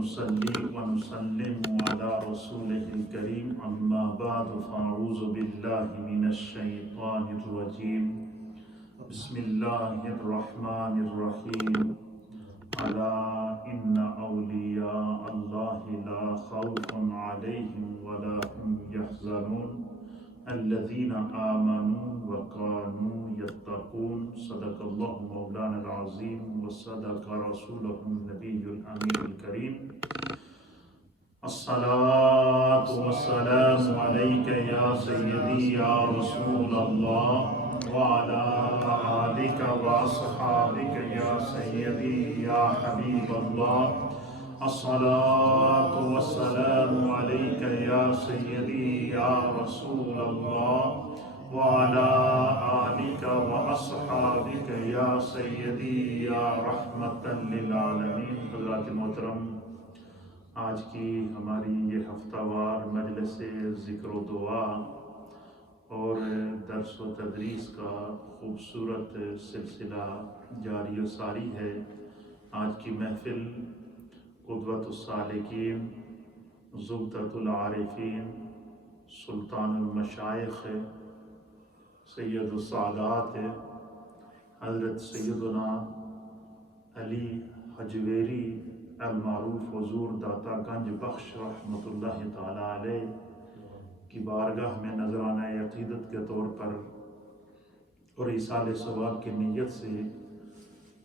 ونصلي ونسلم على رسوله الكريم أما بعد فأعوذ بالله من الشيطان الرجيم بسم الله الرحمن الرحيم ألا إن أولياء الله لا خوف عليهم ولا هم يحزنون الذين آمنوا وكانوا يتقون صدق الله مولانا العظيم وصدق رسوله النبي الأمين الكريم الصلاة والسلام عليك يا سيدي يا رسول الله وعلى آلك وأصحابك يا سيدي يا حبيب الله الصلاة والسلام عليك يا سيدي يا رسول الله وعلى آلك وأصحابك يا سيدي يا رحمة للعالمين۔ حضرات محترم، آج کی ہماری یہ ہفتہ وار مجلس ذکر و دعا اور درس و تدریس کا خوبصورت سلسلہ جاری و ساری ہے۔ آج کی محفل قدوۃ السالکین، زبدۃ العارفین، سلطان المشائخ، سید السادات حضرت سیدنا علی حجویری المعروف حضور داتا گنج بخش رحمۃ اللہ تعالی علیہ کی بارگاہ میں نذرانہ عقیدت کے طور پر اور ایصال ثواب کی نیت سے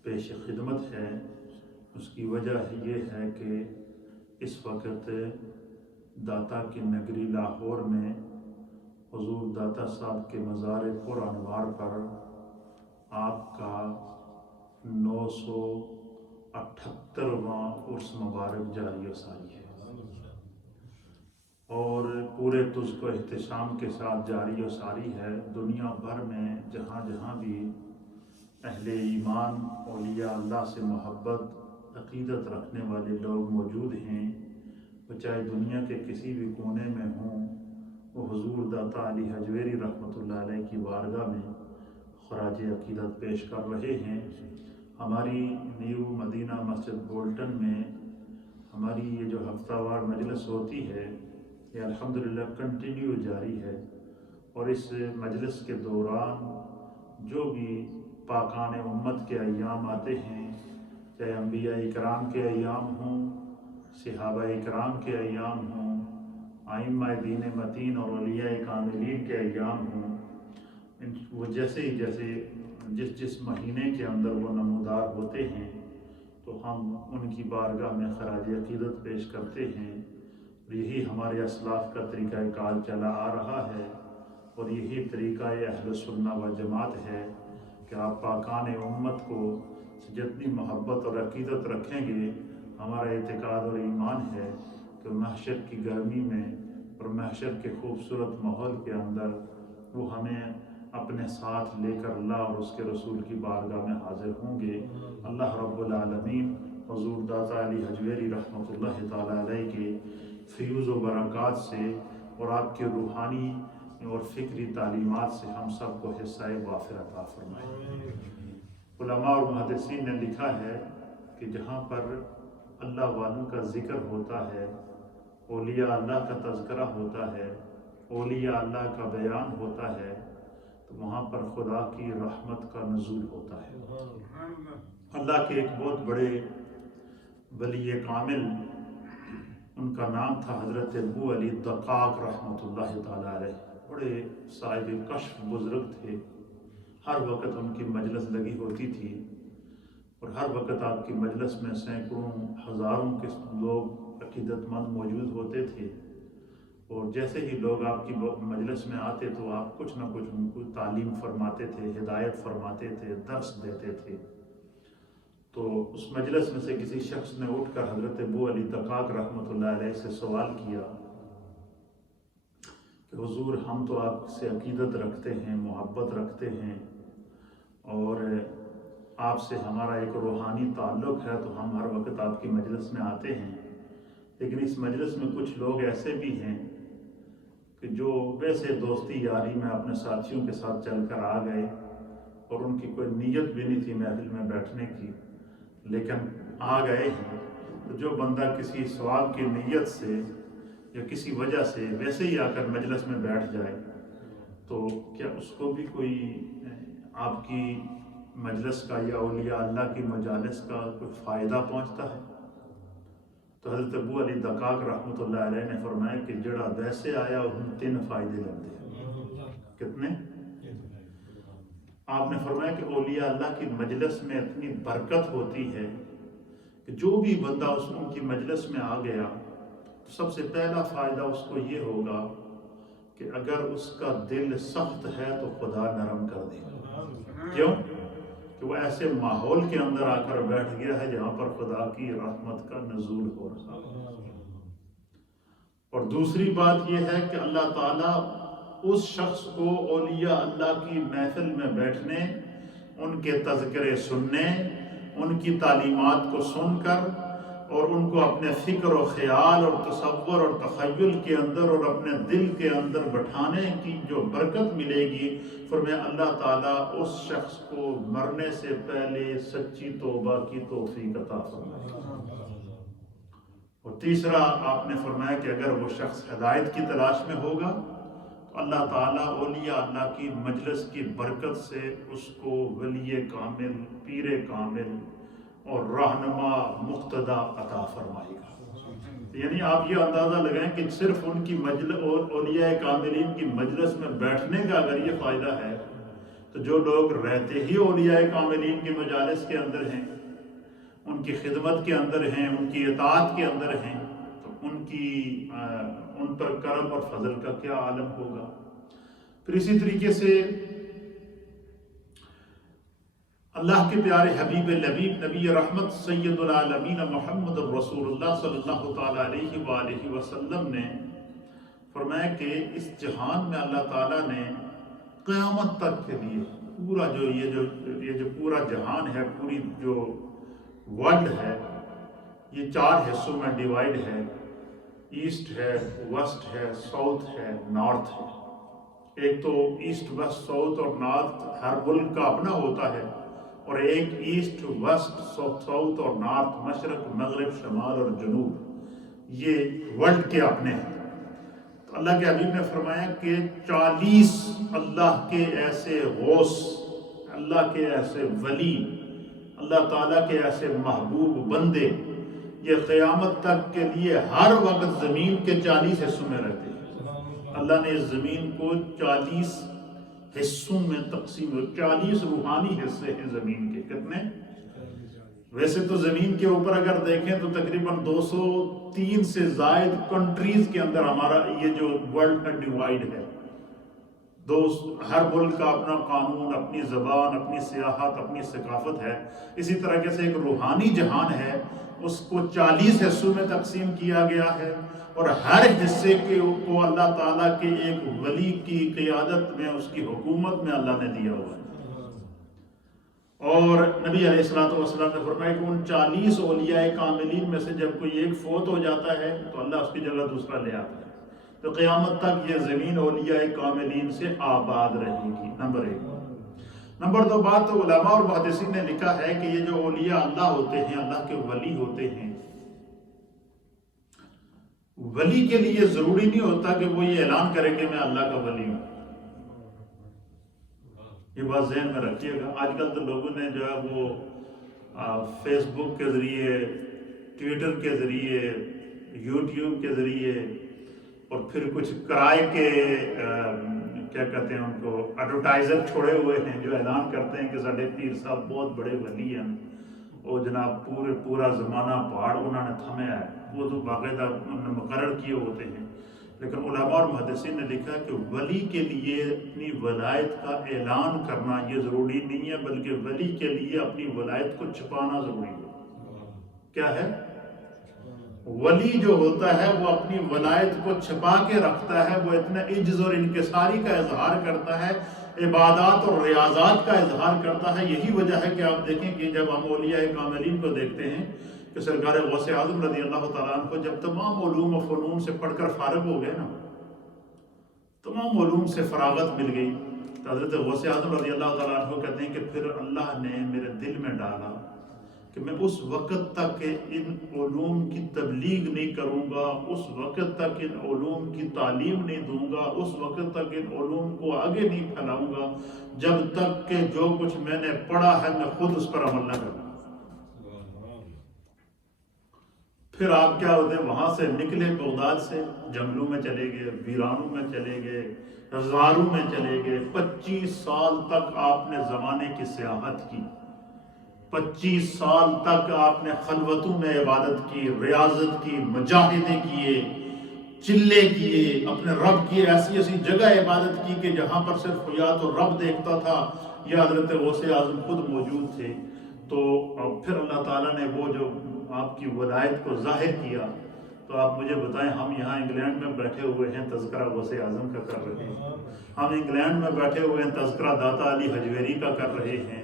پیش خدمت ہے۔ اس کی وجہ یہ ہے کہ اس وقت داتا کی نگری لاہور میں حضور داتا صاحب کے مزار پر انوار پر آپ کا 978واں عرس مبارک جاری و ساری ہے، اور پورے تجھ کو احتشام کے ساتھ جاری و ساری ہے۔ دنیا بھر میں جہاں جہاں بھی اہل ایمان، اولیاء اللہ سے محبت، عقیدت رکھنے والے لوگ موجود ہیں، وہ چاہے دنیا کے کسی بھی کونے میں ہوں، وہ حضور داتا علی حجویری رحمۃ اللہ علیہ کی بارگاہ میں خراج عقیدت پیش کر رہے ہیں۔ ہماری نیو مدینہ مسجد بولٹن میں ہماری یہ جو ہفتہ وار مجلس ہوتی ہے، یہ الحمدللہ کنٹینیو جاری ہے، اور اس مجلس کے دوران جو بھی پاکان امت کے ایام آتے ہیں، چاہے انبیاء اکرام کے ایام ہوں، صحابہ اکرام کے ایام ہوں، ائمہ دین متین اور اولیاء کاملین کے ایام ہوں، وہ جیسے جس مہینے کے اندر وہ نمودار ہوتے ہیں تو ہم ان کی بارگاہ میں خراج عقیدت پیش کرتے ہیں۔ اور یہی ہمارے اسلاف کا طریقہ کار چلا آ رہا ہے، اور یہی طریقہ اہل سنہ و جماعت ہے کہ آپ پاکان امت کو جتنی محبت اور عقیدت رکھیں گے، ہمارا اعتقاد اور ایمان ہے کہ محشر کی گرمی میں اور محشر کے خوبصورت ماحول کے اندر وہ ہمیں اپنے ساتھ لے کر اللہ اور اس کے رسول کی بارگاہ میں حاضر ہوں گے۔ اللہ رب العالمین حضور داتا علی حجویری رحمۃ اللہ تعالی علیہ کے فیوز و برکات سے اور آپ کے روحانی اور فکری تعلیمات سے ہم سب کو حصہ وافر عطا فرمائے۔ علماء اور محدثین نے لکھا ہے کہ جہاں پر اللہ والوں کا ذکر ہوتا ہے، اولیاء اللہ کا تذکرہ ہوتا ہے، اولیاء اللہ کا بیان ہوتا ہے، تو وہاں پر خدا کی رحمت کا نزول ہوتا ہے۔ اللہ کے ایک بہت بڑے ولی کامل، ان کا نام تھا حضرت ابو علی دقاق رحمۃ اللہ تعالی علیہ، بڑے صاحب کشف بزرگ تھے۔ ہر وقت ان کی مجلس لگی ہوتی تھی، اور ہر وقت آپ کی مجلس میں سینکڑوں ہزاروں کے لوگ عقیدت مند موجود ہوتے تھے، اور جیسے ہی لوگ آپ کی مجلس میں آتے تو آپ کچھ نہ کچھ ان کو تعلیم فرماتے تھے، ہدایت فرماتے تھے، درس دیتے تھے۔ تو اس مجلس میں سے کسی شخص نے اٹھ کر حضرت ابو علی دقاق رحمۃ اللہ علیہ سے سوال کیا کہ حضور، ہم تو آپ سے عقیدت رکھتے ہیں، محبت رکھتے ہیں، اور آپ سے ہمارا ایک روحانی تعلق ہے، تو ہم ہر وقت آپ کی مجلس میں آتے ہیں، لیکن اس مجلس میں کچھ لوگ ایسے بھی ہیں کہ جو ویسے دوستی یاری میں اپنے ساتھیوں کے ساتھ چل کر آ گئے، اور ان کی کوئی نیت بھی نہیں تھی محفل میں بیٹھنے کی، لیکن آ گئے ہیں، تو جو بندہ کسی ثواب کی نیت سے یا کسی وجہ سے ویسے ہی آ کر مجلس میں بیٹھ جائے تو کیا اس کو بھی کوئی آپ کی مجلس کا یا اولیاء اللہ کی مجالس کا کوئی فائدہ پہنچتا ہے؟ تو حضرت ابو علی دقاق رحمۃ اللہ علیہ نے فرمایا کہ جڑا ویسے آیا ان 3 فائدے لگتے ہیں۔ کتنے؟ آپ نے فرمایا کہ اولیاء اللہ کی مجلس میں اتنی برکت ہوتی ہے کہ جو بھی بندہ ان کی مجلس میں آ گیا تو سب سے پہلا فائدہ اس کو یہ ہوگا کہ اگر اس کا دل سخت ہے تو خدا نرم کر دے گا۔ کیوں؟ کہ وہ ایسے ماحول کے اندر آ کر بیٹھ گیا ہے جہاں پر خدا کی رحمت کا نزول ہو رہا ہے۔ اور دوسری بات یہ ہے کہ اللہ تعالیٰ اس شخص کو اولیاء اللہ کی محفل میں بیٹھنے، ان کے تذکرے سننے، ان کی تعلیمات کو سن کر اور ان کو اپنے فکر و خیال اور تصور اور تخیل کے اندر اور اپنے دل کے اندر بٹھانے کی جو برکت ملے گی، فرمایا اللہ تعالیٰ اس شخص کو مرنے سے پہلے سچی توبہ کی توفیق عطا فرمائے گا۔ اور تیسرا آپ نے فرمایا کہ اگر وہ شخص ہدایت کی تلاش میں ہوگا تو اللہ تعالیٰ اولیاء اللہ کی مجلس کی برکت سے اس کو ولی کامل، پیر کامل اور رہنما مقتدی عطا فرمائے گا۔ یعنی آپ یہ اندازہ لگائیں کہ صرف ان کی مجلس اور اولیاء کاملین کی مجلس میں بیٹھنے کا اگر یہ فائدہ ہے تو جو لوگ رہتے ہی اولیاء کاملین کی مجالس کے اندر ہیں، ان کی خدمت کے اندر ہیں، ان کی اطاعت کے اندر ہیں، تو ان پر کرم اور فضل کا کیا عالم ہوگا۔ پھر اسی طریقے سے اللہ کے پیارے حبیب لبیب نبی رحمت سید العالمین محمد رسول اللہ صلی اللہ تعالیٰ علیہ وآلہ وسلم نے فرمایا کہ اس جہان میں اللہ تعالیٰ نے قیامت تک کے لیے پورا یہ جو پورا جہان ہے، پوری جو ورلڈ ہے، یہ 4 حصوں میں ڈیوائیڈ ہے۔ ایسٹ ہے، ویسٹ ہے، ساؤتھ ہے، نارتھ ہے۔ ایک تو ایسٹ ویسٹ ساؤتھ اور نارتھ ہر ملک کا اپنا ہوتا ہے، اور ایک ایسٹ ویسٹ ساؤتھ اور نارتھ، مشرق مغرب شمال اور جنوب، یہ ورلڈ کے اپنے ہیں۔ تو اللہ کے حبیب نے فرمایا کہ 40 اللہ کے ایسے غوث، اللہ کے ایسے ولی، اللہ تعالیٰ کے ایسے محبوب بندے یہ قیامت تک کے لیے ہر وقت زمین کے 40 حصوں میں رہتے ہیں۔ اللہ نے اس زمین کو 40 حصوں میں تقسیم، 40 روحانی حصے ہیں زمین کے۔ کتنے؟ ویسے تو زمین کے اوپر اگر دیکھیں تو تقریباً 203 سے زائد کنٹریز کے اندر ہمارا یہ جو ورلڈ کا ڈیوائیڈ ہے۔ ہر ملک کا اپنا قانون، اپنی زبان، اپنی سیاحت، اپنی ثقافت ہے۔ اسی طرح سے ایک روحانی جہان ہے، اس کو 40 حصوں میں تقسیم کیا گیا ہے، اور ہر حصے کو اللہ تعالیٰ کے ایک ولی کی قیادت میں، اس کی حکومت میں اللہ نے دیا ہوا ہے۔ اور نبی علیہ السلام نے فرمایا کہ ان 40 اولیاء کاملین میں سے جب کوئی ایک فوت ہو جاتا ہے تو اللہ اس کی جگہ دوسرا لے آتا ہے، تو قیامت تک یہ زمین اولیاء کاملین سے آباد رہے گی۔ نمبر 1۔ نمبر 2 بات تو علماء اور محدثین نے لکھا ہے کہ یہ جو اولیاء اللہ ہوتے ہیں، اللہ کے ولی ہوتے ہیں، ولی کے لیے ضروری نہیں ہوتا کہ وہ یہ اعلان کرے کہ میں اللہ کا ولی ہوں۔ یہ بات ذہن میں رکھیے گا۔ آج کل تو لوگوں نے جو ہے وہ فیس بک کے ذریعے، ٹویٹر کے ذریعے، یوٹیوب کے ذریعے، اور پھر کچھ کرائے کے کیا کہتے ہیں ان کو ایڈورٹائزر چھوڑے ہوئے ہیں جو اعلان کرتے ہیں کہ ساڈے پیر صاحب بہت بڑے ولی ہیں، وہ جناب پورا زمانہ پہاڑ انہوں نے تھمیا ہے، وہ تو باقاعدہ انہوں نے مقرر کیے ہوتے ہیں۔ لیکن علماء اور محدثین نے لکھا کہ ولی کے لیے اپنی ولایت کا اعلان کرنا یہ ضروری نہیں ہے، بلکہ ولی کے لیے اپنی ولایت کو چھپانا ضروری ہے۔ کیا ہے؟ ولی جو ہوتا ہے وہ اپنی ولایت کو چھپا کے رکھتا ہے، وہ اتنا عجز اور انکساری کا اظہار کرتا ہے، عبادات اور ریاضات کا اظہار کرتا ہے۔ یہی وجہ ہے کہ آپ دیکھیں کہ جب ہم اولیاء کاملین کو دیکھتے ہیں کہ سرکار غوث اعظم رضی اللہ تعالیٰ عنہ کو جب تمام علوم و فنون سے پڑھ کر فارغ ہو گئے نا، تمام علوم سے فراغت مل گئی، تو حضرت غوث اعظم رضی اللہ تعالیٰ عنہ کہتے ہیں کہ پھر اللہ نے میرے دل میں ڈالا کہ میں اس وقت تک ان علوم کی تبلیغ نہیں کروں گا، اس وقت تک ان علوم کی تعلیم نہیں دوں گا، اس وقت تک ان علوم کو آگے نہیں پھیلاؤں گا جب تک کہ جو کچھ میں نے پڑھا ہے میں خود اس پر عمل نہ کروں۔ پھر آپ کیا ہوتے ہیں، وہاں سے نکلے بغداد سے، جنگلوں میں چلے گئے، ویرانوں میں چلے گئے، غاروں میں چلے گئے، 25 سال تک آپ نے زمانے کی سیاحت کی، 25 سال تک آپ نے خلوتوں میں عبادت کی، ریاضت کی، مجاہدے کیے، چلے کیے، اپنے رب کی ایسی ایسی جگہ عبادت کی کہ جہاں پر صرف یا تو رب دیکھتا تھا یا حضرت غوث اعظم خود موجود تھے۔ تو پھر اللہ تعالیٰ نے وہ جو آپ کی ولایت کو ظاہر کیا، تو آپ مجھے بتائیں، ہم یہاں انگلینڈ میں بیٹھے ہوئے ہیں تذکرہ غوث اعظم کا کر رہے ہیں، ہم انگلینڈ میں بیٹھے ہوئے ہیں تذکرہ داتا علی حجویری کا کر رہے ہیں،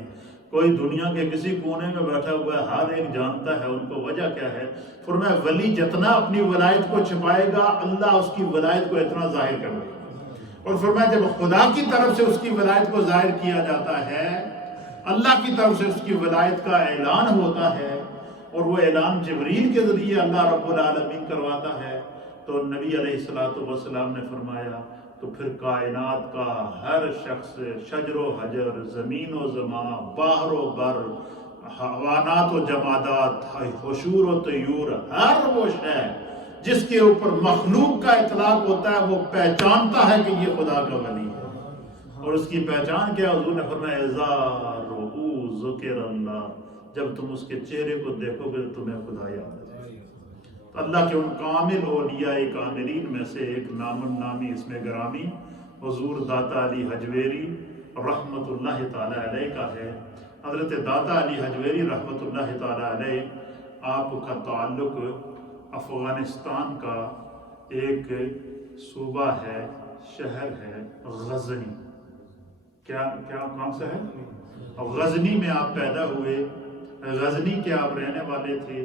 کوئی دنیا کے کسی کونے میں بیٹھا ہوا ہے، ہر ایک جانتا ہے ان کو وجہ کیا ہے۔ فرمایا ولی جتنا اپنی ولایت کو چھپائے گا اللہ اس کی ولایت کو اتنا ظاہر کر دے گا، اور فرمایا جب خدا کی طرف سے اس کی ولایت کو ظاہر کیا جاتا ہے، اللہ کی طرف سے اس کی ولایت کا اعلان ہوتا ہے، اور وہ اعلان جبریل کے ذریعے اللہ رب العالمین کرواتا ہے، تو نبی علیہ السلام نے فرمایا تو پھر کائنات کا ہر شخص، شجر و حجر، زمین و زمان، باہر و بر، حیوانات و جمادات، حشور و طیور، ہر وہ شے جس کے اوپر مخلوق کا اطلاق ہوتا ہے وہ پہچانتا ہے کہ یہ خدا کا ولی ہے۔ اور اس کی پہچان کیا؟ حضور نے فرمایا اذا رؤوا ذکر اللہ، جب تم اس کے چہرے کو دیکھو گے تو تمہیں خدا یاد آئے۔ اللہ کے ان کامل اولیاء کاملین میں سے ایک نام النامی اسم گرامی حضور داتا علی حجویری رحمت اللہ تعالی علیہ کا ہے۔ حضرت داتا علی حجویری رحمت اللہ تعالی علیہ، آپ کا تعلق افغانستان کا ایک صوبہ ہے، شہر ہے غزنی۔ کیا کون سا ہے؟ غزنی میں آپ پیدا ہوئے، غزنی کے آپ رہنے والے تھے،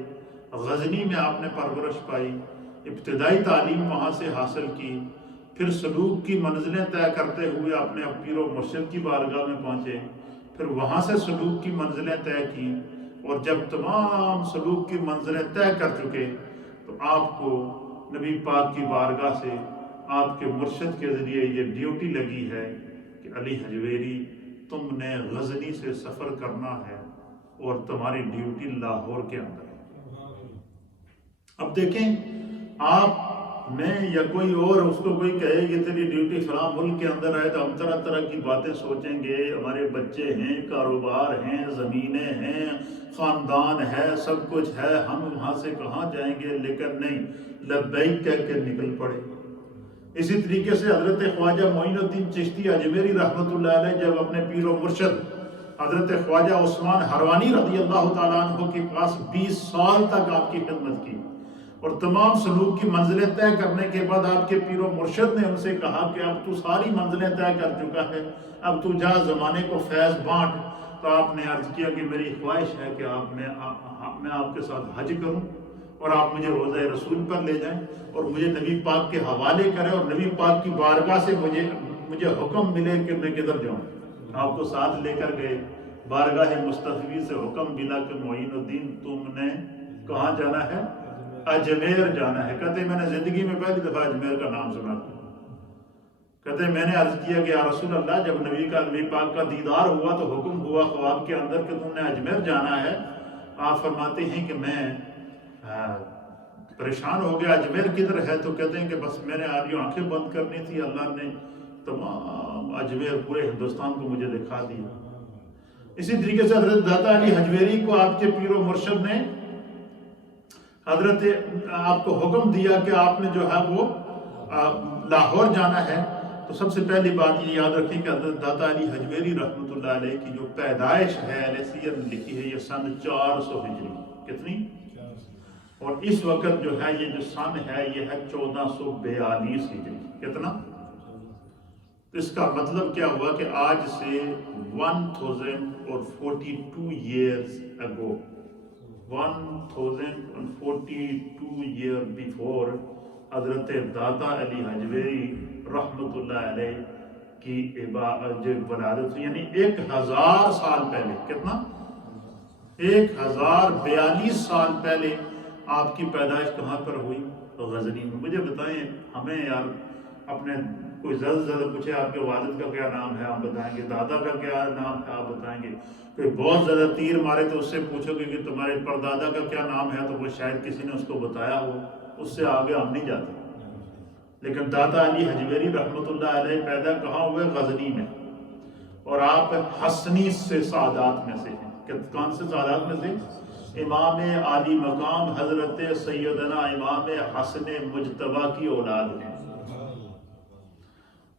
غزنی میں آپ نے پرورش پائی، ابتدائی تعلیم وہاں سے حاصل کی، پھر سلوک کی منزلیں طے کرتے ہوئے اپنے پیر و مرشد کی بارگاہ میں پہنچے، پھر وہاں سے سلوک کی منزلیں طے کی، اور جب تمام سلوک کی منزلیں طے کر چکے تو آپ کو نبی پاک کی بارگاہ سے آپ کے مرشد کے ذریعے یہ ڈیوٹی لگی ہے کہ علی حجویری تم نے غزنی سے سفر کرنا ہے اور تمہاری ڈیوٹی لاہور کے اندر ہے۔ اب دیکھیں، آپ میں یا کوئی اور اس کو کوئی کہے کہ تیری ڈیوٹی فلاں ملک کے اندر ہے تو ہم طرح طرح کی باتیں سوچیں گے، ہمارے بچے ہیں، کاروبار ہیں، زمینیں ہیں، خاندان ہے، سب کچھ ہے، ہم وہاں سے کہاں جائیں گے؟ لیکن نہیں، لبیک کہہ کے نکل پڑے۔ اسی طریقے سے حضرت خواجہ معین الدین چشتی اجمیری رحمۃ اللہ علیہ جب اپنے پیر و مرشد حضرت خواجہ عثمان حروانی رضی اللہ تعالیٰ عنہ کے پاس 20 سال تک آپ کی خدمت کی، اور تمام سلوک کی منزلیں طے کرنے کے بعد آپ کے پیر و مرشد نے ان سے کہا کہ اب تو ساری منزلیں طے کر چکا ہے، اب تو جا زمانے کو فیض بانٹ۔ تو آپ نے عرض کیا کہ میری خواہش ہے کہ میں آپ کے ساتھ حج کروں اور آپ مجھے روضہ رسول پر لے جائیں اور مجھے نبی پاک کے حوالے کریں، اور نبی پاک کی بارگاہ سے مجھے حکم ملے کہ میں کدھر جاؤں۔ آپ کو ساتھ لے کر گئے، بارگاہ مصطفی سے حکم ملا کہ معین الدین تم نے کہاں جانا ہے؟ اجمیر جانا ہے۔ کہتے میں نے زندگی میں پہلی دفعہ اجمیر کا نام سنا تھا۔ کہتے میں نے عرض کیا کہ یا رسول اللہ جب نبی پاک کا دیدار ہوا تو حکم ہوا خواب کے اندر کہ تم نے اجمیر جانا ہے۔ آپ فرماتے ہیں کہ میں پریشان ہو گیا، اجمیر کدھر ہے؟ تو کہتے ہیں کہ بس میں نے آج یوں آنکھیں بند کرنی تھی، اللہ نے تمام اجمیر پورے ہندوستان کو مجھے دکھا دیا۔ اسی طریقے سے حضرت داتا علی حجویری کو آپ کے پیر و مرشد نے حضرت آپ کو حکم دیا کہ آپ نے جو ہے وہ لاہور جانا ہے۔ تو سب سے پہلی بات یہ یاد رکھیں کہ حضرت داتا علی حجویری رحمۃ اللہ علیہ کی جو پیدائش ہے سیر لکھی ہے یہ سن 400 ہجری، کتنی؟ اور اس وقت جو ہے یہ جو سن ہے یہ ہے 1442 ہجری، کتنا؟ اس کا مطلب کیا ہوا کہ آج سے 1042 years ago، 1042 years before حضرت داتا علی حجویری رحمت اللہ علیہ کی ولادت، یعنی 1000 سال پہلے، کتنا؟ 1042 سال پہلے آپ کی پیدائش کہاں پر ہوئی؟ غزنی میں۔ مجھے بتائیں، ہمیں یار اپنے کوئی زیادہ سے زیادہ پوچھے آپ کے والد کا کیا نام ہے، آپ بتائیں گے، دادا کا کیا نام ہے، آپ بتائیں گے۔ کوئی بہت زیادہ تیر مارے تو اس سے پوچھو گے کہ تمہارے پردادا کا کیا نام ہے، تو وہ شاید کسی نے اس کو بتایا ہو، اس سے آگے ہم نہیں جاتے۔ لیکن دادا علی حجویری رحمۃ اللہ علیہ پیدا کہاں ہوئے؟ غزنی میں، اور آپ حسنی سے سعادات میں سے ہیں۔ کون سے سعادات میں سے؟ امام عالی مقام حضرت سیدنا امام حسن مجتبیٰ کی اولاد ہیں،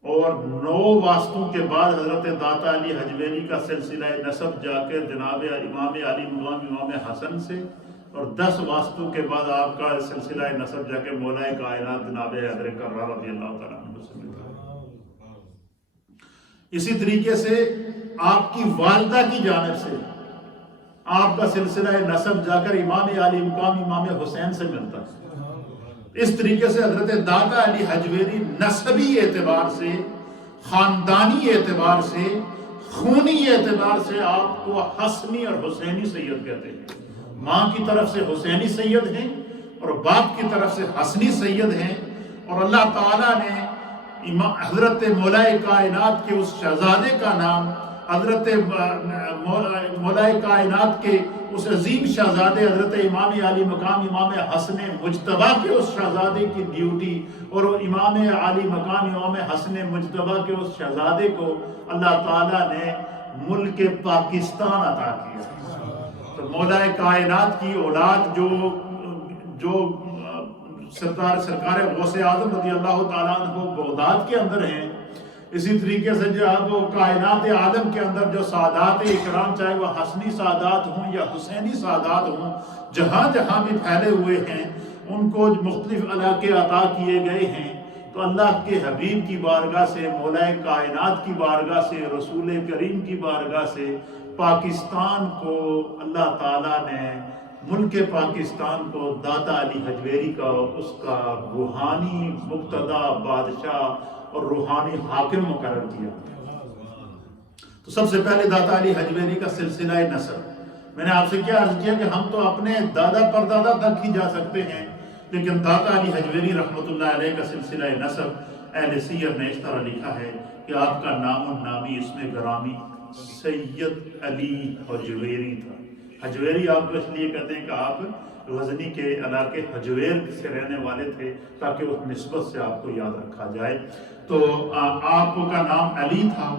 اور 9 واسطوں کے بعد حضرت داتا علی حجویری کا سلسلہ نسب جا کر جناب امام علی مقام امام حسن سے، اور 10 واسطوں کے بعد آپ کا سلسلہ نسب جا کے مولا کائنات جناب حیدر کرار رضی اللہ تعالیٰ عنہ سے ملتا ہے۔ اسی طریقے سے آپ کی والدہ کی جانب سے آپ کا سلسلہ نسب جا کر امام علی مقام امام حسین سے ملتا ہے۔ اس طریقے سے حضرت داتا علی حجویری نسبی اعتبار سے، خاندانی اعتبار سے، خونی اعتبار سے آپ کو حسنی اور حسینی سید کہتے ہیں۔ ماں کی طرف سے حسینی سید ہیں اور باپ کی طرف سے حسنی سید ہیں، اور اللہ تعالیٰ نے حضرت مولا کائنات کے اس شہزادے کا نام، حضرت مولا کائنات کے اس عظیم شہزادے حضرت امام علی مقام امام حسن مجتبیٰ کے اس شہزادے کی ڈیوٹی، اور امام علی مقام امام حسن مجتبیٰ کے اس شہزادے کو اللہ تعالیٰ نے ملک پاکستان عطا کیا۔ تو مولا کائنات کی اولاد جو سرکار غوث اعظم رضی اللہ تعالیٰ عنہ بغداد کے اندر ہیں، اسی طریقے سے جو وہ کائنات عالم کے اندر جو سعادات اکرام، چاہے وہ حسنی سعادات ہوں یا حسینی سعادات ہوں، جہاں جہاں بھی پھیلے ہوئے ہیں، ان کو مختلف علاقے عطا کیے گئے ہیں۔ تو اللہ کے حبیب کی بارگاہ سے، مولا کائنات کی بارگاہ سے، رسول کریم کی بارگاہ سے پاکستان کو اللہ تعالیٰ نے، ملک پاکستان کو داتا علی حجویری کا، اس کا روحانی مقتدا بادشاہ اور روحانی حاکم مقرر کیا۔ تو سب سے پہلے داتا علی حجویری کا سلسلہ نسب، میں نے آپ سے کیا عرض کیا کہ ہم تو اپنے دادا پردادا تک ہی جا سکتے ہیں، لیکن داتا علی حجویری رحمۃ اللہ علیہ کا سلسلہ نسب اہل سیر نے اس طرح لکھا ہے کہ آپ کا نام النامی اس میں گرامی سید علی حجویری تھا۔ حجویری آپ کو اس لیے کہتے ہیں کہ آپ غزنی کے علاقے حجویر سے رہنے والے تھے، تاکہ اس نسبت سے آپ کو یاد رکھا جائے۔ تو آپ کا نام علی تھا،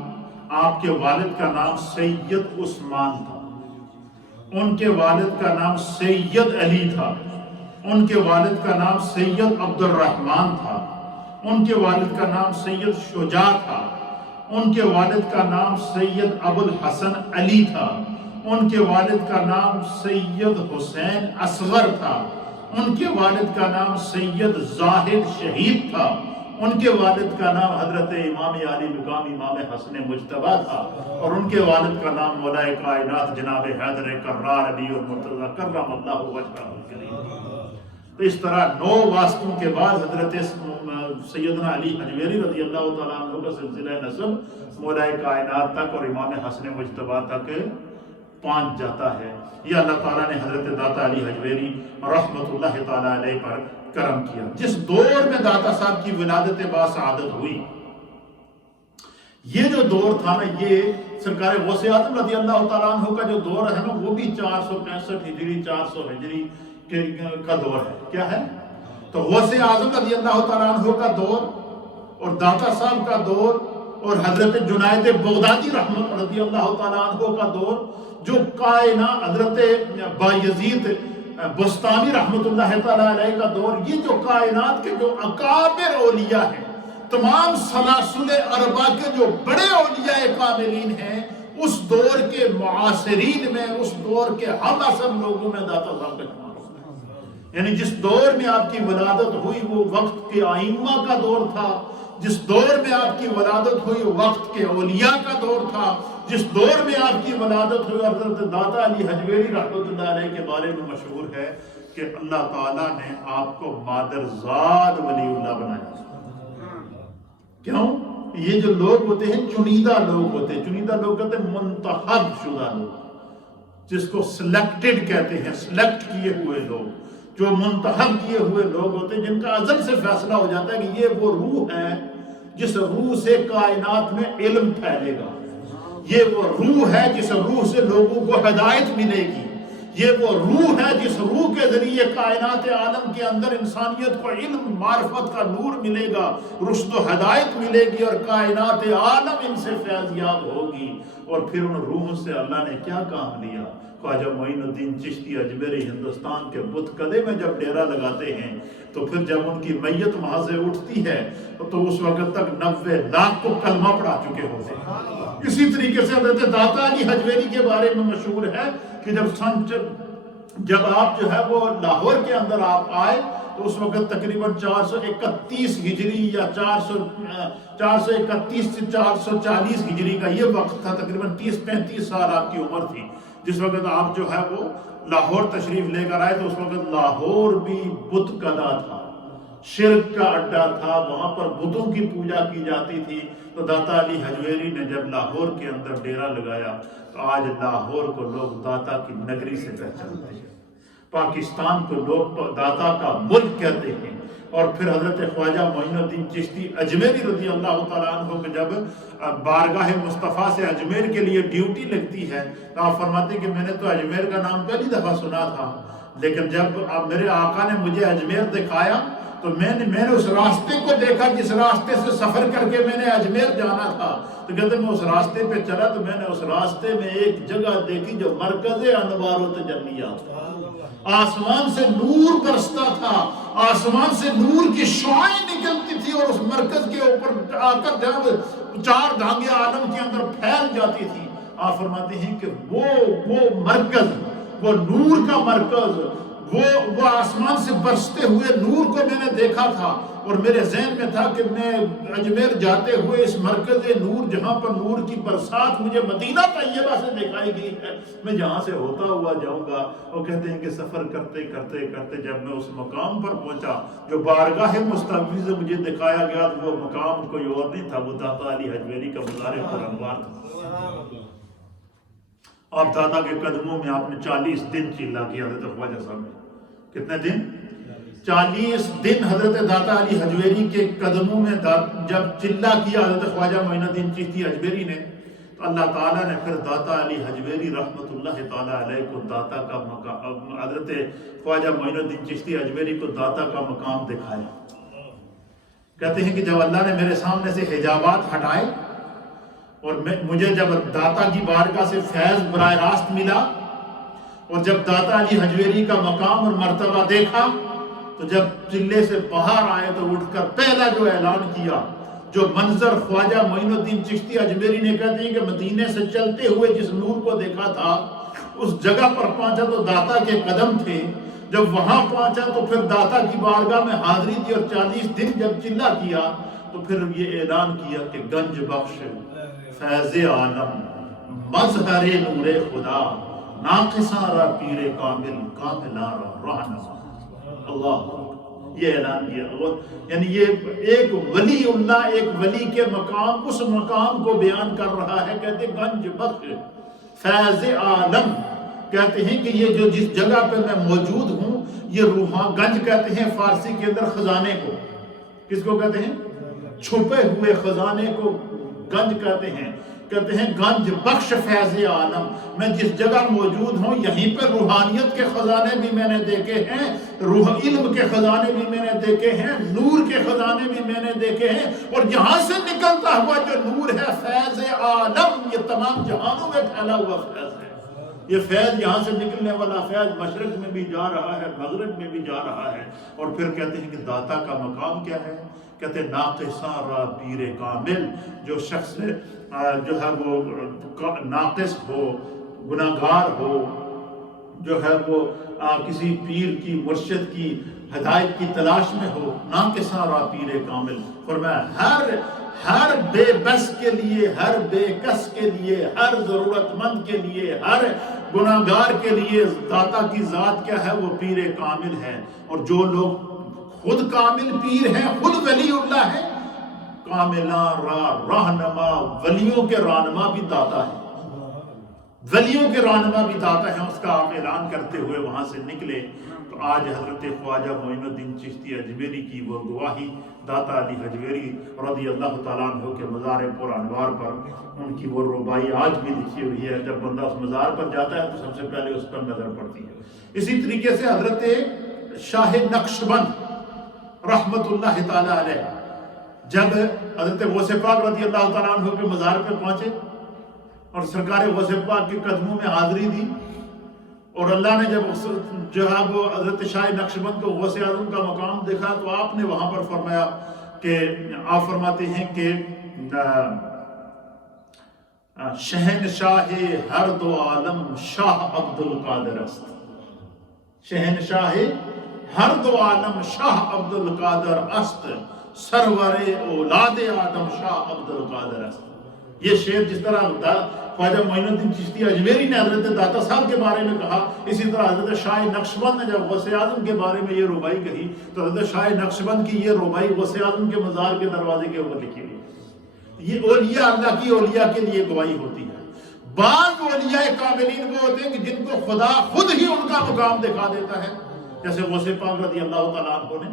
آپ کے والد کا نام سید عثمان تھا، ان کے والد کا نام سید علی تھا، ان کے والد کا نام سید عبد الرحمن تھا، ان کے والد کا نام سید شجاع تھا، ان کے والد کا نام سید ابو الحسن علی تھا، ان کے والد کا نام سید حسین اصغر تھا، ان کے والد کا نام سید زاہد شہید تھا، ان کے والد کا نام حضرت امام علی مقام امام حسن مجتبیٰ تھا، اور ان کے والد کا نام مولا کائنات جناب حیدر کرار علی اور مرتضیٰ کرم اللہ وجہہ الکریم۔ تو اس طرح 9 واسطوں کے بعد حضرت سیدنا علی حجویری رضی اللہ تعالیٰ عنہ کا سلسلہ نسب مولا کائنات تک اور امام حسن مجتبیٰ تک پہنچ جاتا ہے۔ یہ اللہ تعالیٰ نے حضرت داتا علی حجویری رحمۃ اللہ تعالیٰ علیہ پر کرم کیا۔ جس دور میں داتا صاحب کی ولادت باسعادت ہوئی، یہ جو دور تھا نا، یہ سرکار غوث اعظم رضی اللہ تعالیٰ عنہ کا جو دور ہے نا، وہ بھی 465 ہجری 400 ہجری کا دور ہے۔ کیا ہے؟ تو غوث اعظم رضی اللہ تعالیٰ عنہ کا دور اور داتا صاحب کا دور اور حضرت جنید بغدادی رحمت رضی اللہ تعالیٰ عنہ کا دور، جو کائنات حضرت بایزید بستامی رحمت اللہ تعالیٰ علیہ کا دور، یہ جو کائنات کے جو اکابر اولیاء ہیں، تمام سلاسل اربع کے جو بڑے اولیاء کاملین ہیں، اس دور کے معاصرین میں، اس دور کے ہم اصل لوگوں میں داتا صاحب کا شمار ہوتا ہے۔ یعنی جس دور میں آپ کی ولادت ہوئی وہ وقت کے ائمہ کا دور تھا، جس دور میں آپ کی ولادت ہوئی وقت کے اولیاء کا دور تھا، جس دور میں آپ کی ولادت ہوئی حضرت داتا علی حجویری رحمۃ اللہ علیہ کے بارے میں مشہور ہے کہ اللہ تعالیٰ نے آپ کو مادرزاد ولی اللہ بنایا۔ کیوں؟ یہ جو لوگ ہوتے ہیں چنیدہ لوگ ہوتے ہیں، چنیدہ لوگ کہتے ہیں منتخب شدہ لوگ، جس کو سلیکٹڈ کہتے ہیں، سلیکٹ کیے ہوئے لوگ، جو منتخب کیے ہوئے لوگ ہوتے ہیں، جن کا ازل سے فیصلہ ہو جاتا ہے کہ یہ وہ روح ہے جس روح سے کائنات میں علم پھیلے گا، یہ وہ روح ہے جس روح سے لوگوں کو ہدایت ملے گی، یہ وہ روح ہے جس روح کے ذریعے کائنات عالم کے اندر انسانیت کو علم معرفت کا نور ملے گا، رشد و ہدایت ملے گی، اور کائنات عالم ان سے فیض یاب ہوگی۔ اور پھر ان روحوں سے اللہ نے کیا کام لیا؟ خواجہ معین الدین چشتی اجمیری ہندوستان کے بت کدے میں جب ڈیرا لگاتے ہیں تو پھر جب ان کی میت وہاں سے اٹھتی ہے تو اس وقت تک 90 لاکھ کو کلمہ پڑھا چکے ہوتے ہیں۔ اسی طریقے سے حضرت داتا علی حجویری کے بارے میں مشہور ہے کہ جب آپ جو ہے وہ لاہور کے اندر آپ آئے تو اس وقت تقریباً 431 ہجری یا 431 سے 440 ہجری کا یہ وقت تھا، تقریباً 30-35 سال آپ کی عمر تھی جس وقت آپ جو ہے وہ لاہور تشریف لے کر آئے۔ تو اس وقت لاہور بھی بت کدا تھا، شرک کا اڈا تھا، وہاں پر بتوں کی پوجا کی جاتی تھی۔ تو داتا علی حجویری نے جب لاہور کے اندر ڈیرا لگایا تو آج لاہور کو لوگ داتا کی نگری سے پہچانتے ہیں، پاکستان کو لوگ داتا کا ملک کہتے ہیں۔ اور پھر حضرت خواجہ معین الدین چشتی اجمیری رضی اللہ تعالیٰ عنہ کو جب بارگاہ مصطفیٰ سے اجمیر کے لیے ڈیوٹی لگتی ہے تو آپ فرماتے ہیں کہ میں نے تو اجمیر کا نام پہلی دفعہ سنا تھا، لیکن جب میرے آقا نے مجھے اجمیر دکھایا تو میں نے اس راستے کو دیکھا جس راستے سے سفر کر کے میں نے اجمیر جانا تھا۔ تو کہتے میں اس راستے پہ چلا تو میں نے اس راستے میں ایک جگہ دیکھی جو مرکز انوار و تجلیات تھا، آسمان سے نور برستا تھا، آسمان سے نور کی شعائیں نکلتی تھی اور اس مرکز کے اوپر آ کر جب 4 دھانگیں عالم کے اندر پھیل جاتی تھی۔ آپ فرماتے ہیں کہ وہ مرکز، وہ نور کا مرکز، وہ آسمان سے برستے ہوئے نور کو میں نے دیکھا تھا، اور میرے ذہن میں تھا کہ میں اجمیر جاتے ہوئے اس مرکز نور جہاں پر نور کی برسات مجھے مدینہ طیبہ سے دکھائی گئی ہے، میں جہاں سے ہوتا ہوا جاؤں گا۔ وہ کہتے ہیں کہ سفر کرتے کرتے کرتے جب میں اس مقام پر پہنچا جو بارگاہ مصطفی سے مجھے دکھایا گیا تو وہ مقام کوئی اور نہیں تھا، وہ داتا علی حجویری کا مزار پر انوار تھا۔ آپ داتا کے قدموں میں آپ نے 40 دن چلا کیا حضرت خواجہ صاحب نے۔ کتنے دن؟ 40 دن حضرت داتا علی حجویری کے قدموں میں جب چلا کیا حضرت خواجہ معین الدین چشتی اجمیری نے تو اللہ تعالیٰ نے پھر داتا علی حجویری رحمت اللہ تعالیٰ علیہ کو داتا کا مقام، حضرت خواجہ معین الدین چشتی اجمیری کو داتا کا مقام دکھایا۔ کہتے ہیں کہ جب اللہ نے میرے سامنے سے حجابات ہٹائے اور مجھے جب داتا کی بارگاہ سے فیض براہ راست ملا، اور جب داتا علی حجویری کا مقام اور مرتبہ دیکھا تو جب چلے سے باہر آئے تو اٹھ کر پہلا جو اعلان کیا، جو منظر خواجہ معین الدین چشتی اجمیری نے کہتے ہیں کہ مدینے سے چلتے ہوئے جس نور کو دیکھا تھا اس جگہ پر پہنچا تو داتا کے قدم تھے، جب وہاں پہنچا تو پھر داتا کی بارگاہ میں حاضری دی اور 40 دن جب چلا کیا تو پھر یہ اعلان کیا کہ گنج بخش فیض عالم مظہر نور خدا ناقصاں را پیر کامل کاملاں را رہنما۔ اللہ، یہ اعلان کیا، یعنی یہ ایک ولی اللہ، ایک ولی کے مقام، اس مقام کو بیان کر رہا ہے۔ کہتے ہیں گنج بخش فیض عالم، کہتے ہیں کہ یہ جو جس جگہ پہ میں موجود ہوں یہ روحاں، گنج کہتے ہیں فارسی کے اندر خزانے کو، کس کو کہتے ہیں؟ چھپے ہوئے خزانے کو گنج کہتے ہیں۔ کہتے ہیں گنج بخش فیض عالم، میں جس جگہ موجود ہوں یہیں پر روحانیت کے خزانے بھی میں نے دیکھے ہیں، روح علم کے خزانے بھی میں نے دیکھے ہیں، نور کے خزانے بھی میں نے دیکھے ہیں، اور یہاں سے نکلتا ہوا جو نور ہے فیض عالم، یہ تمام جہانوں میں پھیلا ہوا فیض ہے۔ یہ فیض یہاں سے نکلنے والا فیض مشرق میں بھی جا رہا ہے، مغرب میں بھی جا رہا ہے۔ اور پھر کہتے ہیں کہ داتا کا مقام کیا ہے؟ کہتے ہیں ناقصاں را پیر کامل، جو شخص جو ہے وہ ناقص ہو، گناہگار ہو، جو ہے وہ کسی پیر کی، مرشد کی ہدایت کی تلاش میں ہو، ناقصاں را پیر کامل، فرمایا ہر بے بس کے لیے، ہر بے کس کے لیے، ہر ضرورت مند کے لیے، ہر گناہگار کے لیے داتا کی ذات کیا ہے؟ وہ پیر کامل ہے۔ اور جو لوگ خود کامل پیر ہیں، خود ولی اللہ ہے، کاملاں را رہنما، ولیوں کے رہنما بھی داتا ہے۔ ولیوں کے رہنما بھی داتا ہیں، اس کا آپ اعلان کرتے ہوئے وہاں سے نکلے تو آج حضرت خواجہ معین الدین چشتی اجمیری کی وہ گواہی داتا علی حجویری رضی اللہ تعالیٰ عنہ کے مزار پر انوار پر ان کی وہ ربائی آج بھی لکھی ہوئی ہے. جب بندہ اس مزار پر جاتا ہے تو سب سے پہلے اس پر نظر پڑتی ہے. اسی طریقے سے حضرت شاہ نقشبند رحمت اللہ تعالیٰ علیہ جب حضرت غوث پاک رضی اللہ تعالیٰ عنہ کے مزار پہ پہنچے اور سرکار غوث پاک کے قدموں میں حاضری دی، اور اللہ نے جب جو ہے وہ حضرت شاہ نقشبند کو غوث اعظم کا مقام دیکھا تو آپ نے وہاں پر فرمایا کہ آپ فرماتے ہیں کہ شہنشاہ ہر دو عالم شاہ عبد القادر است. شہنشاہ ہر دو عالم شاہ عبد القادر است، سرور اولاد آدم شاہ عبد القادر است. یہ شعر جس طرح خواجہ معین الدین چشتی اجمیری نے حضرت داتا صاحب کے بارے میں کہا، اسی طرح حضرت شاہ نقشبند نے جب غوث اعظم کے بارے میں یہ ربائی کہی تو حضرت شاہ نقشبند کی یہ ربائی غوث اعظم کے مزار کے دروازے کے اوپر لکھی ہوئی. یہ اولیاء اللہ کی اولیاء کے لیے گواہی ہوتی ہے. بعض اولیاء کاملین وہ ہوتے ہیں کہ جن کو خدا خود ہی ان کا مقام دکھا دیتا ہے، جیسے غوث پاک رضی اللہ تعالیٰ عنہ نے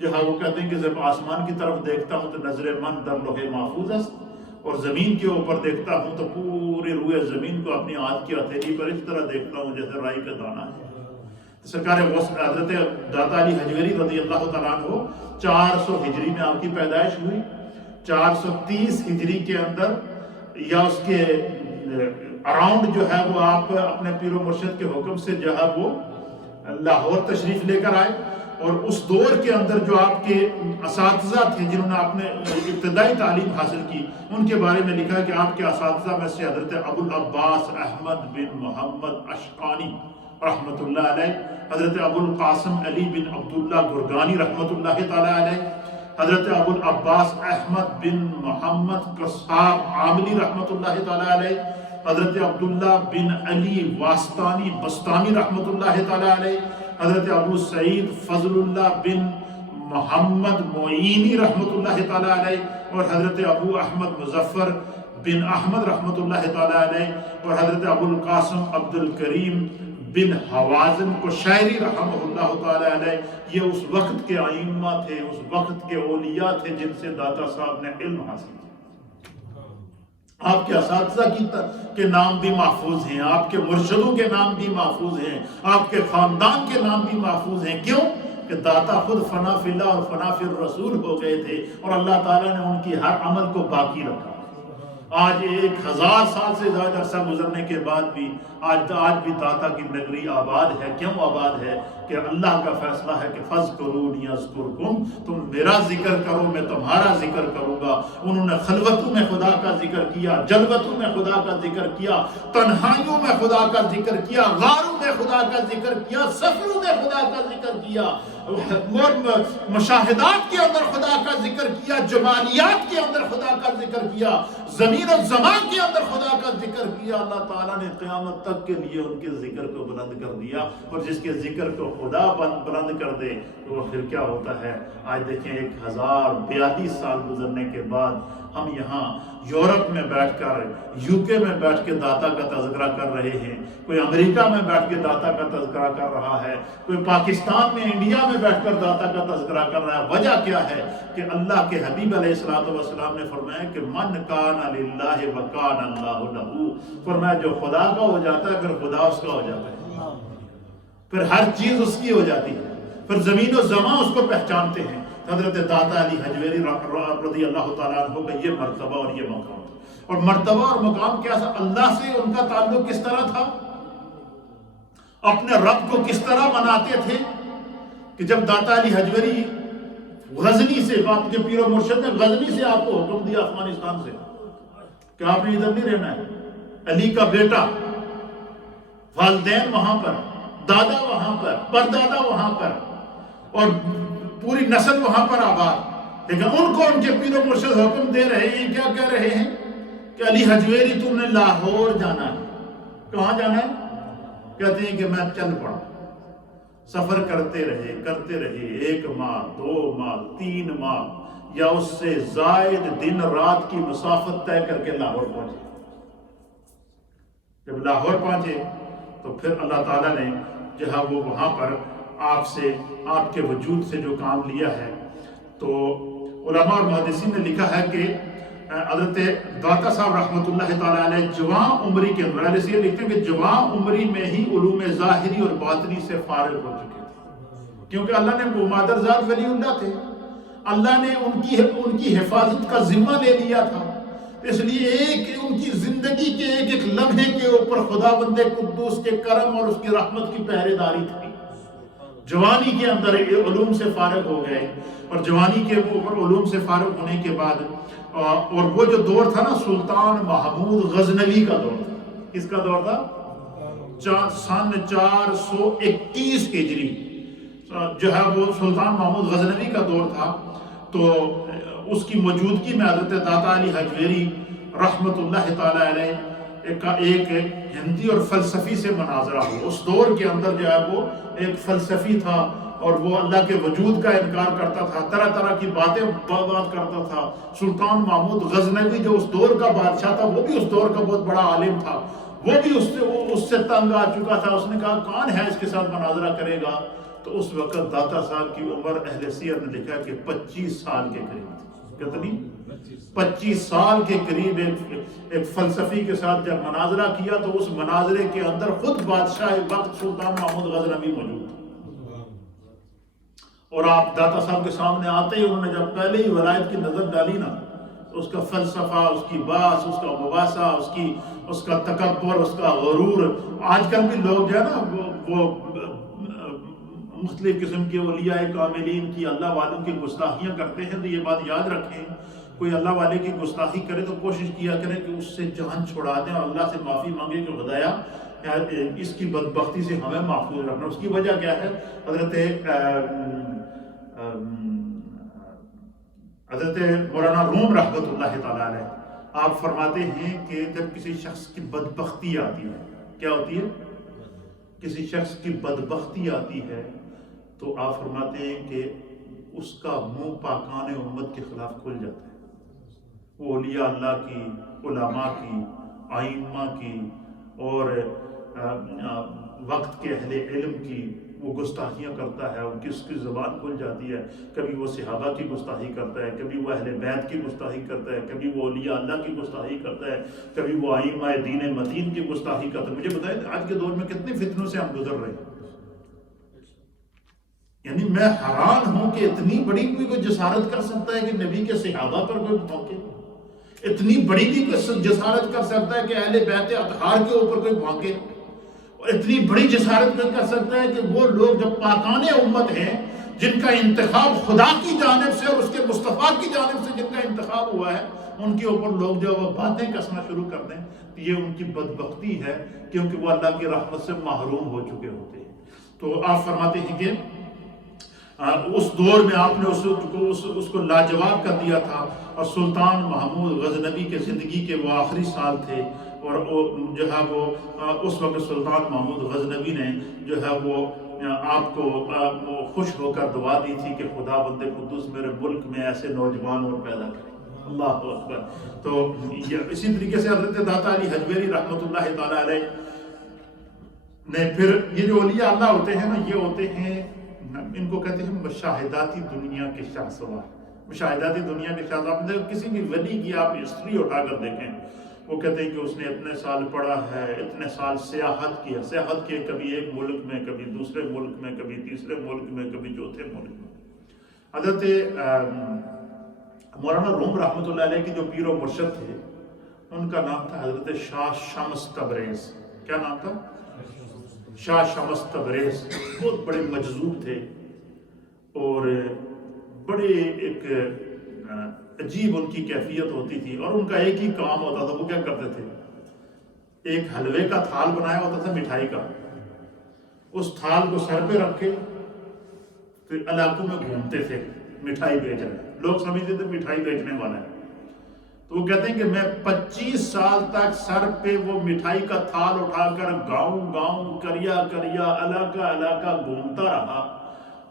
جہاں وہ کہتے ہیں کہ جب آسمان کی طرف دیکھتا ہوں تو نظر من در لوح محفوظ است، اور زمین کے اوپر دیکھتا ہوں تو پورے روئے زمین کو اپنی ہاتھ کی ہتھیلی پر اس طرح دیکھتا ہوں جیسے رائی کا دانہ ہے. سرکار حضرت داتا علی حجویری رضی اللہ تعالیٰ عنہ 400 ہجری میں آپ کی پیدائش ہوئی. 430 ہجری کے اندر یا اس کے اراؤنڈ جو ہے وہ آپ اپنے پیر و مرشد کے حکم سے جو ہے وہ لاہور تشریف لے کر آئے، اور اس دور کے اندر جو آپ کے اساتذہ تھے جنہوں نے آپ نے ابتدائی تعلیم حاصل کی، ان کے بارے میں لکھا ہے کہ آپ کے اساتذہ میں سے حضرت ابو العباس احمد بن محمد اشقانی رحمت اللہ علیہ، حضرت ابو القاسم علی بن عبداللہ گرگانی رحمت اللہ تعالیٰ علیہ، حضرت ابو العباس احمد بن محمد قصاب عاملی رحمت اللہ تعالیٰ علیہ، حضرت عبداللہ بن علی واسطانی بستانی رحمت اللہ تعالیٰ علیہ، حضرت ابو سعید فضل اللہ بن محمد معینی رحمت اللہ تعالیٰ علیہ، اور حضرت ابو احمد مظفر بن احمد رحمت اللہ تعالیٰ علیہ، اور حضرت ابو القاسم عبد الکریم بن حوازن کو شاعری رحمہ اللہ تعالیٰ علیہ. یہ اس وقت کے ائمہ تھے، اس وقت کے اولیاء تھے جن سے داتا صاحب نے علم حاصل کیا. آپ کے اساتذہ کے نام بھی محفوظ ہیں، آپ کے مرشدوں کے نام بھی محفوظ ہیں، آپ کے خاندان کے نام بھی محفوظ ہیں. کیوں؟ کہ داتا خود فنا فی اللہ اور فنا فی الرسول ہو گئے تھے، اور اللہ تعالیٰ نے ان کی ہر عمل کو باقی رکھا. آج 1000 سال سے زیادہ عرصہ گزرنے کے بعد بھی آج بھی داتا کی نگری آباد ہے. کیوں آباد ہے؟ کہ اللہ کا فیصلہ ہے کہ فَاذْكُرُونِي أَذْكُرْكُمْ، تم میرا ذکر کرو میں تمہارا ذکر کروں گا. انہوں نے خلوتوں میں خدا کا ذکر کیا، جلوتوں میں خدا کا ذکر کیا، تنہائیوں میں خدا کا ذکر کیا، غاروں میں خدا کا ذکر کیا، سفروں میں خدا کا ذکر کیا، مشاہدات کے اندر خدا کا ذکر کیا، جمالیات کے اندر خدا کا ذکر کیا، زمین و زمان کے اندر خدا کا ذکر کیا. اللہ تعالیٰ نے قیامت تک کے لیے ان کے ذکر کو بلند کر دیا، اور جس کے ذکر کو خدا بلند کر دے تو وہ پھر کیا ہوتا ہے. آج دیکھیں 1042 سال گزرنے کے بعد ہم یہاں یورپ میں بیٹھ کر، UK میں بیٹھ کے داتا کا تذکرہ کر رہے ہیں، کوئی امریکہ میں بیٹھ کے داتا کا تذکرہ کر رہا ہے، کوئی پاکستان میں انڈیا میں بیٹھ کر داتا کا تذکرہ کر رہا ہے. وجہ کیا ہے؟ کہ اللہ کے حبیب علیہ السلام نے فرمایا کہ من کان للہ وکان اللہ لہ، فرمایا جو خدا کا ہو جاتا ہے پھر خدا اس کا ہو جاتا ہے، پھر ہر چیز اس کی ہو جاتی ہے، پھر زمین و زمان اس کو پہچانتے ہیں. حضرت داتا علی حجویری رضی اللہ تعالیٰ عنہ کا یہ مرتبہ اور یہ مقام تھا. اور مرتبہ اور مقام کیا تھا؟ اللہ سے ان کا تعلق کس طرح تھا، اپنے رب کو کس طرح مناتے تھے. کہ جب داتا علی حجویری غزنی سے، آپ کے پیر و مرشد نے غزنی سے آپ کو حکم دیا افغانستان سے کہ آپ نے ادھر نہیں رہنا ہے، علی کا بیٹا، والدین وہاں پر، دادا وہاں پر، پردادا وہاں پر، اور پوری نسل وہاں پر آباد. لیکن ان کو ان کے پیر و مرشد حکم دے رہے ہیں، کیا کہہ رہے ہیں کہ علی حجویری تم نے لاہور جانا ہے. کہاں جانا ہے؟ کہتے ہیں کہ میں چل پڑا. سفر کرتے رہے 1 ماہ 2 ماہ 3 ماہ یا اس سے زائد دن رات کی مسافت طے کر کے لاہور پہنچے. جب لاہور پہنچے تو پھر اللہ تعالیٰ نے جو ہے وہ وہاں پر آپ سے، آپ کے وجود سے جو کام لیا ہے، تو علماء اور محدثین نے لکھا ہے کہ حضرت داتا صاحب رحمۃ اللہ تعالیٰ علیہ جوان عمری کے اندر، اس لیے لکھتے ہیں کہ جوان عمری میں ہی علوم ظاہری اور باطنی سے فارغ ہو چکے تھے، کیونکہ اللہ نے وہ مادرزاد ولی اللہ تھے، اللہ نے ان کی حفاظت کا ذمہ لے لیا تھا، اس لیے ان کی زندگی کے ایک ایک لمحے کے اوپر خدا بند قدوس کے کرم اور اس کی رحمت کی پہرے داری تھی۔ جوانی کے اندر علوم سے فارغ ہو گئے، اور جوانی کے اوپر علوم سے فارغ ہونے کے بعد، اور وہ جو دور تھا نا سلطان محمود غزنوی کا دور تھا، کس کا دور تھا؟ سن 421 ہجری جو ہے وہ سلطان محمود غزنوی کا دور تھا۔ تو اس کی موجودگی میں حضرت داتا علی حجویری رحمت اللہ تعالی علیہ کا ایک ہندی اور فلسفی سے مناظرہ ہو۔ اس دور کے اندر جو ہے وہ ایک فلسفی تھا، اور وہ اللہ کے وجود کا انکار کرتا تھا، طرح طرح کی بات کرتا تھا۔ سلطان محمود غزنوی جو اس دور کا بادشاہ تھا، وہ بھی اس دور کا بہت بڑا عالم تھا، وہ بھی اس سے تنگ آ چکا تھا۔ اس نے کہا کون ہے اس کے ساتھ مناظرہ کرے گا؟ تو اس وقت داتا صاحب کی عمر اہل سیر نے لکھا کہ 25 سال کے قریب تھی۔ کتنی؟ 25 سال کے قریب ایک فلسفی کے ساتھ جب مناظرہ کیا، تو اس مناظرے کے اندر خود بادشاہ وقت سلطان محمود غزنوی موجود تھا، اور آپ داتا صاحب کے سامنے آتے ہی انہوں نے جب پہلے ہی ولایت کی نظر ڈالی نا، اس کا فلسفہ، اس کی باس، اس کا مباحثہ، اس کا تکبر، اس کا غرور۔ آج کل بھی لوگ جو ہے نا وہ مختلف قسم کے اولیاء کاملین کی، اللہ والوں کی گستاخیاں کرتے ہیں، تو یہ بات یاد رکھیں، کوئی اللہ والے کی گستاخی کرے تو کوشش کیا کرے کہ اس سے جان چھڑا دیں، اور اللہ سے معافی مانگے کہ خدایا اس کی بدبختی سے ہمیں محفوظ رکھنا۔ اس کی وجہ کیا ہے؟ حضرت مولانا روم رحمۃ اللہ تعالیٰ علیہ آپ فرماتے ہیں کہ جب کسی شخص کی بدبختی آتی ہے، کیا ہوتی ہے؟ کسی شخص کی بدبختی آتی ہے تو آپ فرماتے ہیں کہ اس کا منہ پاکان امت کے خلاف کھل جاتا ہے۔ وہ اولیاء اللہ کی، علماء کی، ائمہ کی اور وقت کے اہل علم کی وہ گستاخیاں کرتا ہے، ان کی اس کی زبان کھل جاتی ہے۔ کبھی وہ صحابہ کی گستاخی کرتا ہے، کبھی وہ اہل بیت کی گستاخی کرتا ہے، کبھی وہ اولیاء اللہ کی گستاخی کرتا ہے، کبھی وہ ائمہ دین متین کی گستاخی کرتا ہے۔ مجھے بتائیں آج کے دور میں کتنے فتنوں سے ہم گزر رہے ہیں؟ یعنی میں حیران ہوں کہ اتنی بڑی کوئی جسارت کر سکتا ہے کہ نبی کے صحابہ پر کوئی بھونکے، اتنی بڑی بھی جسارت کر سکتا ہے کہ اہل بیت اطہار کے اوپر کوئی بھونکے، اور اتنی بڑی جسارت کر سکتا ہے کہ وہ لوگ جب پاکان امت ہیں، جن کا انتخاب خدا کی جانب سے اور اس کے مصطفیٰ کی جانب سے جن کا انتخاب ہوا ہے، ان کے اوپر لوگ جو وہ باتیں کسنا شروع کر دیں، یہ ان کی بدبختی ہے، کیونکہ وہ اللہ کی رحمت سے محروم ہو چکے ہوتے ہیں۔ تو آپ فرماتے ہیں کہ اس دور میں آپ نے اس کو لاجواب کر دیا تھا، اور سلطان محمود غزنوی کے زندگی کے وہ آخری سال تھے، اور جو ہے وہ اس وقت سلطان محمود غزنوی نے جو ہے وہ آپ کو خوش ہو کر دعا دی تھی کہ خدا بند قدوس میرے ملک میں ایسے نوجوان اور پیدا کرے۔ اللہ اکبر۔ تو اسی طریقے سے حضرت داتا علی حجویری رحمۃ اللہ تعالی علیہ نے پھر یہ جو اولیاء اللہ ہوتے ہیں نا، یہ ہوتے ہیں، ان کو کہتے ہیں مشاہداتی دنیا کے شاہ سوار۔ مشاہداتی دنیا کے شاہ سوار، کسی بھی ولی کی آپ ہسٹری اٹھا کر دیکھیں، وہ کہتے ہیں کہ اس نے اتنے سال پڑھا ہے، اتنے سال سیاحت کی، کبھی ایک ملک میں، کبھی دوسرے ملک میں، کبھی تیسرے ملک میں، کبھی چوتھے ملک میں۔ حضرت مولانا روم رحمۃ اللہ علیہ کی جو پیر و مرشد تھے، ان کا نام تھا حضرت شاہ شمس تبریز۔ کیا نام تھا؟ شاہ شمس تبریز۔ بہت بڑے مجذوب تھے، اور بڑے ایک عجیب ان کی کیفیت ہوتی تھی، اور ان کا ایک ہی کام ہوتا تھا۔ وہ کیا کرتے تھے؟ ایک حلوے کا تھال بنایا ہوتا تھا مٹھائی کا، اس تھال کو سر پہ رکھ کے پھر علاقوں میں گھومتے تھے مٹھائی بیچ رہے۔ لوگ سمجھتے تھے مٹھائی بیچنے والا ہے، تو وہ کہتے ہیں کہ میں 25 سال تک سر پہ وہ مٹھائی کا تھال اٹھا کر گاؤں گاؤں، کریا کریا، علاقہ علاقہ گھومتا رہا،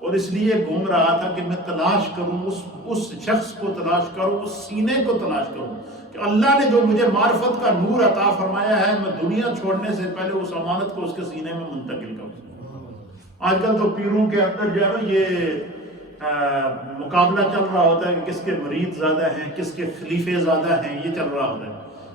اور اس لیے گھوم رہا تھا کہ میں تلاش کروں، اس شخص کو تلاش کروں، اس سینے کو تلاش کروں کہ اللہ نے جو مجھے معرفت کا نور عطا فرمایا ہے، میں دنیا چھوڑنے سے پہلے اس امانت کو اس کے سینے میں منتقل کروں۔ آج کل تو پیروں کے اندر جو ہے نا یہ مقابلہ چل رہا ہوتا ہے کہ کس کے مرید زیادہ ہیں، کس کے خلیفے زیادہ ہیں، یہ چل رہا ہوتا ہے۔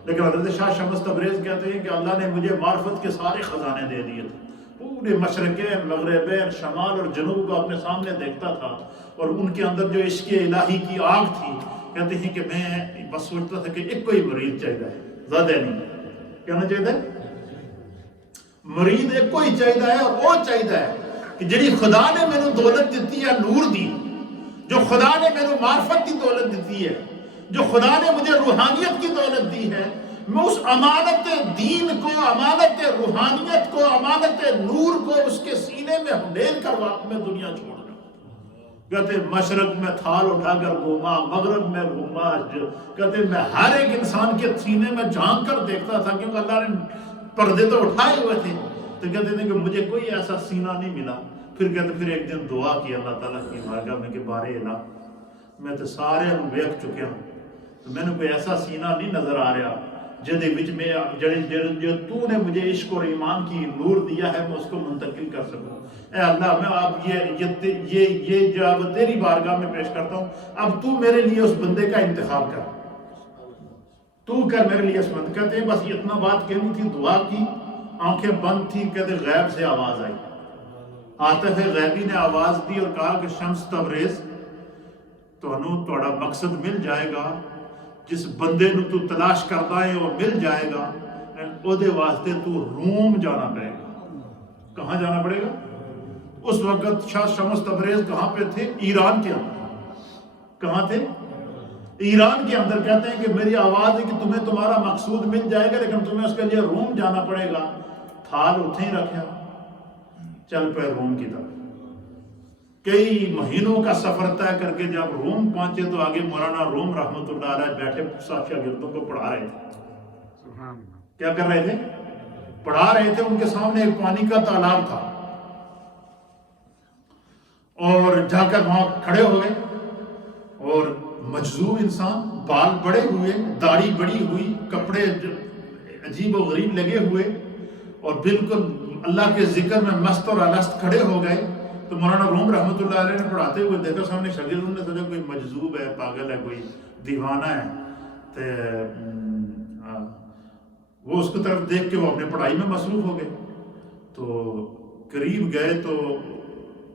لیکن حضرت شاہ شمس تبریز کہتے ہیں کہ اللہ نے مجھے معرفت کے سارے خزانے دے دیے تھے، پورے مشرقین، مغربین، شمال اور جنوب کو اپنے سامنے دیکھتا تھا، اور ان کے اندر جو عشق الہی کی آگ تھی، کہتے ہیں کہ میں بس سوچتا تھا کہ ایک کوئی مرید چاہیے، زیادہ نہیں، کیا نہ چاہیے؟ مرید ایک کوئی چاہیے ہے، وہ چاہیے ہے کہ جنہی خدا نے میں نے دولت دیتی ہے، نور دی، جو خدا نے میں نے معرفت کی دولت دیتی ہے، جو خدا نے مجھے روحانیت کی دولت دی ہے، میں اس امانت دین کو، امانت روحانیت کو، امانت نور کو اس کے سینے میں ہنڈیل کر وقت میں دنیا چھوڑ رہا ہوں۔ کہتے مشرق میں تھال اٹھا کر گھوما، مغرب میں گھوما، کہتے میں ہر ایک انسان کے سینے میں جھانک کر دیکھتا تھا، کیونکہ اللہ نے پردے تو اٹھائے ہوئے تھے، تو کہتے ہیں کہ مجھے کوئی ایسا سینہ نہیں ملا۔ پھر کہتے پھر ایک دن دعا کی اللہ تعالیٰ کی بارگاہ میں کہ بارے الہ، میں تو سارے ویکھ چکے ہوں، تو میں نے کوئی ایسا سینہ نہیں نظر آ رہا جدے وچ میں جو تو نے مجھے عشق اور ایمان کی نور دیا ہے، میں اس کو منتقل کر سکوں۔ اے اللہ، میں آپ یہ جو اب تیری بارگاہ میں پیش کرتا ہوں، اب تو میرے لیے اس بندے کا انتخاب کر، تو کر میرے لیے اس بندے۔ کہتے ہیں بس اتنا بات کہنی تھی، دعا کی، آنکھیں بند تھی، کہتے غیب سے آواز آئی، عاطف غیبی نے آواز دی اور کہا کہ شمس تبریز، تھوڑا مقصد مل جائے گا، جس بندے نو تو تلاش کرتا ہے وہ مل جائے گا، او دے واسطے تو روم جانا پڑے گا۔ کہاں جانا پڑے گا؟ اس وقت شاہ شمس تبریز کہاں پہ تھے؟ ایران کے اندر۔ کہاں تھے؟ ایران کے اندر۔ کہتے ہیں کہ میری آواز ہے کہ تمہیں تمہارا مقصود مل جائے گا، لیکن تمہیں اس کے لیے روم جانا پڑے گا۔ تھال اتھے ہی رکھا، چل پہ روم کی طرف۔ کئی مہینوں کا سفر طے کر کے جب روم پہنچے تو آگے مولانا روم رحمۃ اللہ علیہ بیٹھے صاحب شاگردوں کو پڑھا رہے تھے۔ کیا کر رہے تھے؟ پڑھا رہے تھے۔ ان کے سامنے ایک پانی کا تالاب تھا، اور جا کر وہاں کھڑے ہو گئے، اور مجذوب انسان، بال بڑے ہوئے، داڑھی بڑی ہوئی، کپڑے عجیب و غریب لگے ہوئے، اور بالکل اللہ کے ذکر میں مست اور الست کھڑے ہو گئے۔ تو مولانا روم رحمۃ اللہ علیہ نے پڑھاتے ہوئے دیکھا، سامنے شاگردوں نے سوچا کوئی مجذوب ہے، پاگل ہے، کوئی دیوانہ ہے، تو وہ اس کی طرف دیکھ کے وہ اپنے پڑھائی میں مصروف ہو گئے۔ تو قریب گئے تو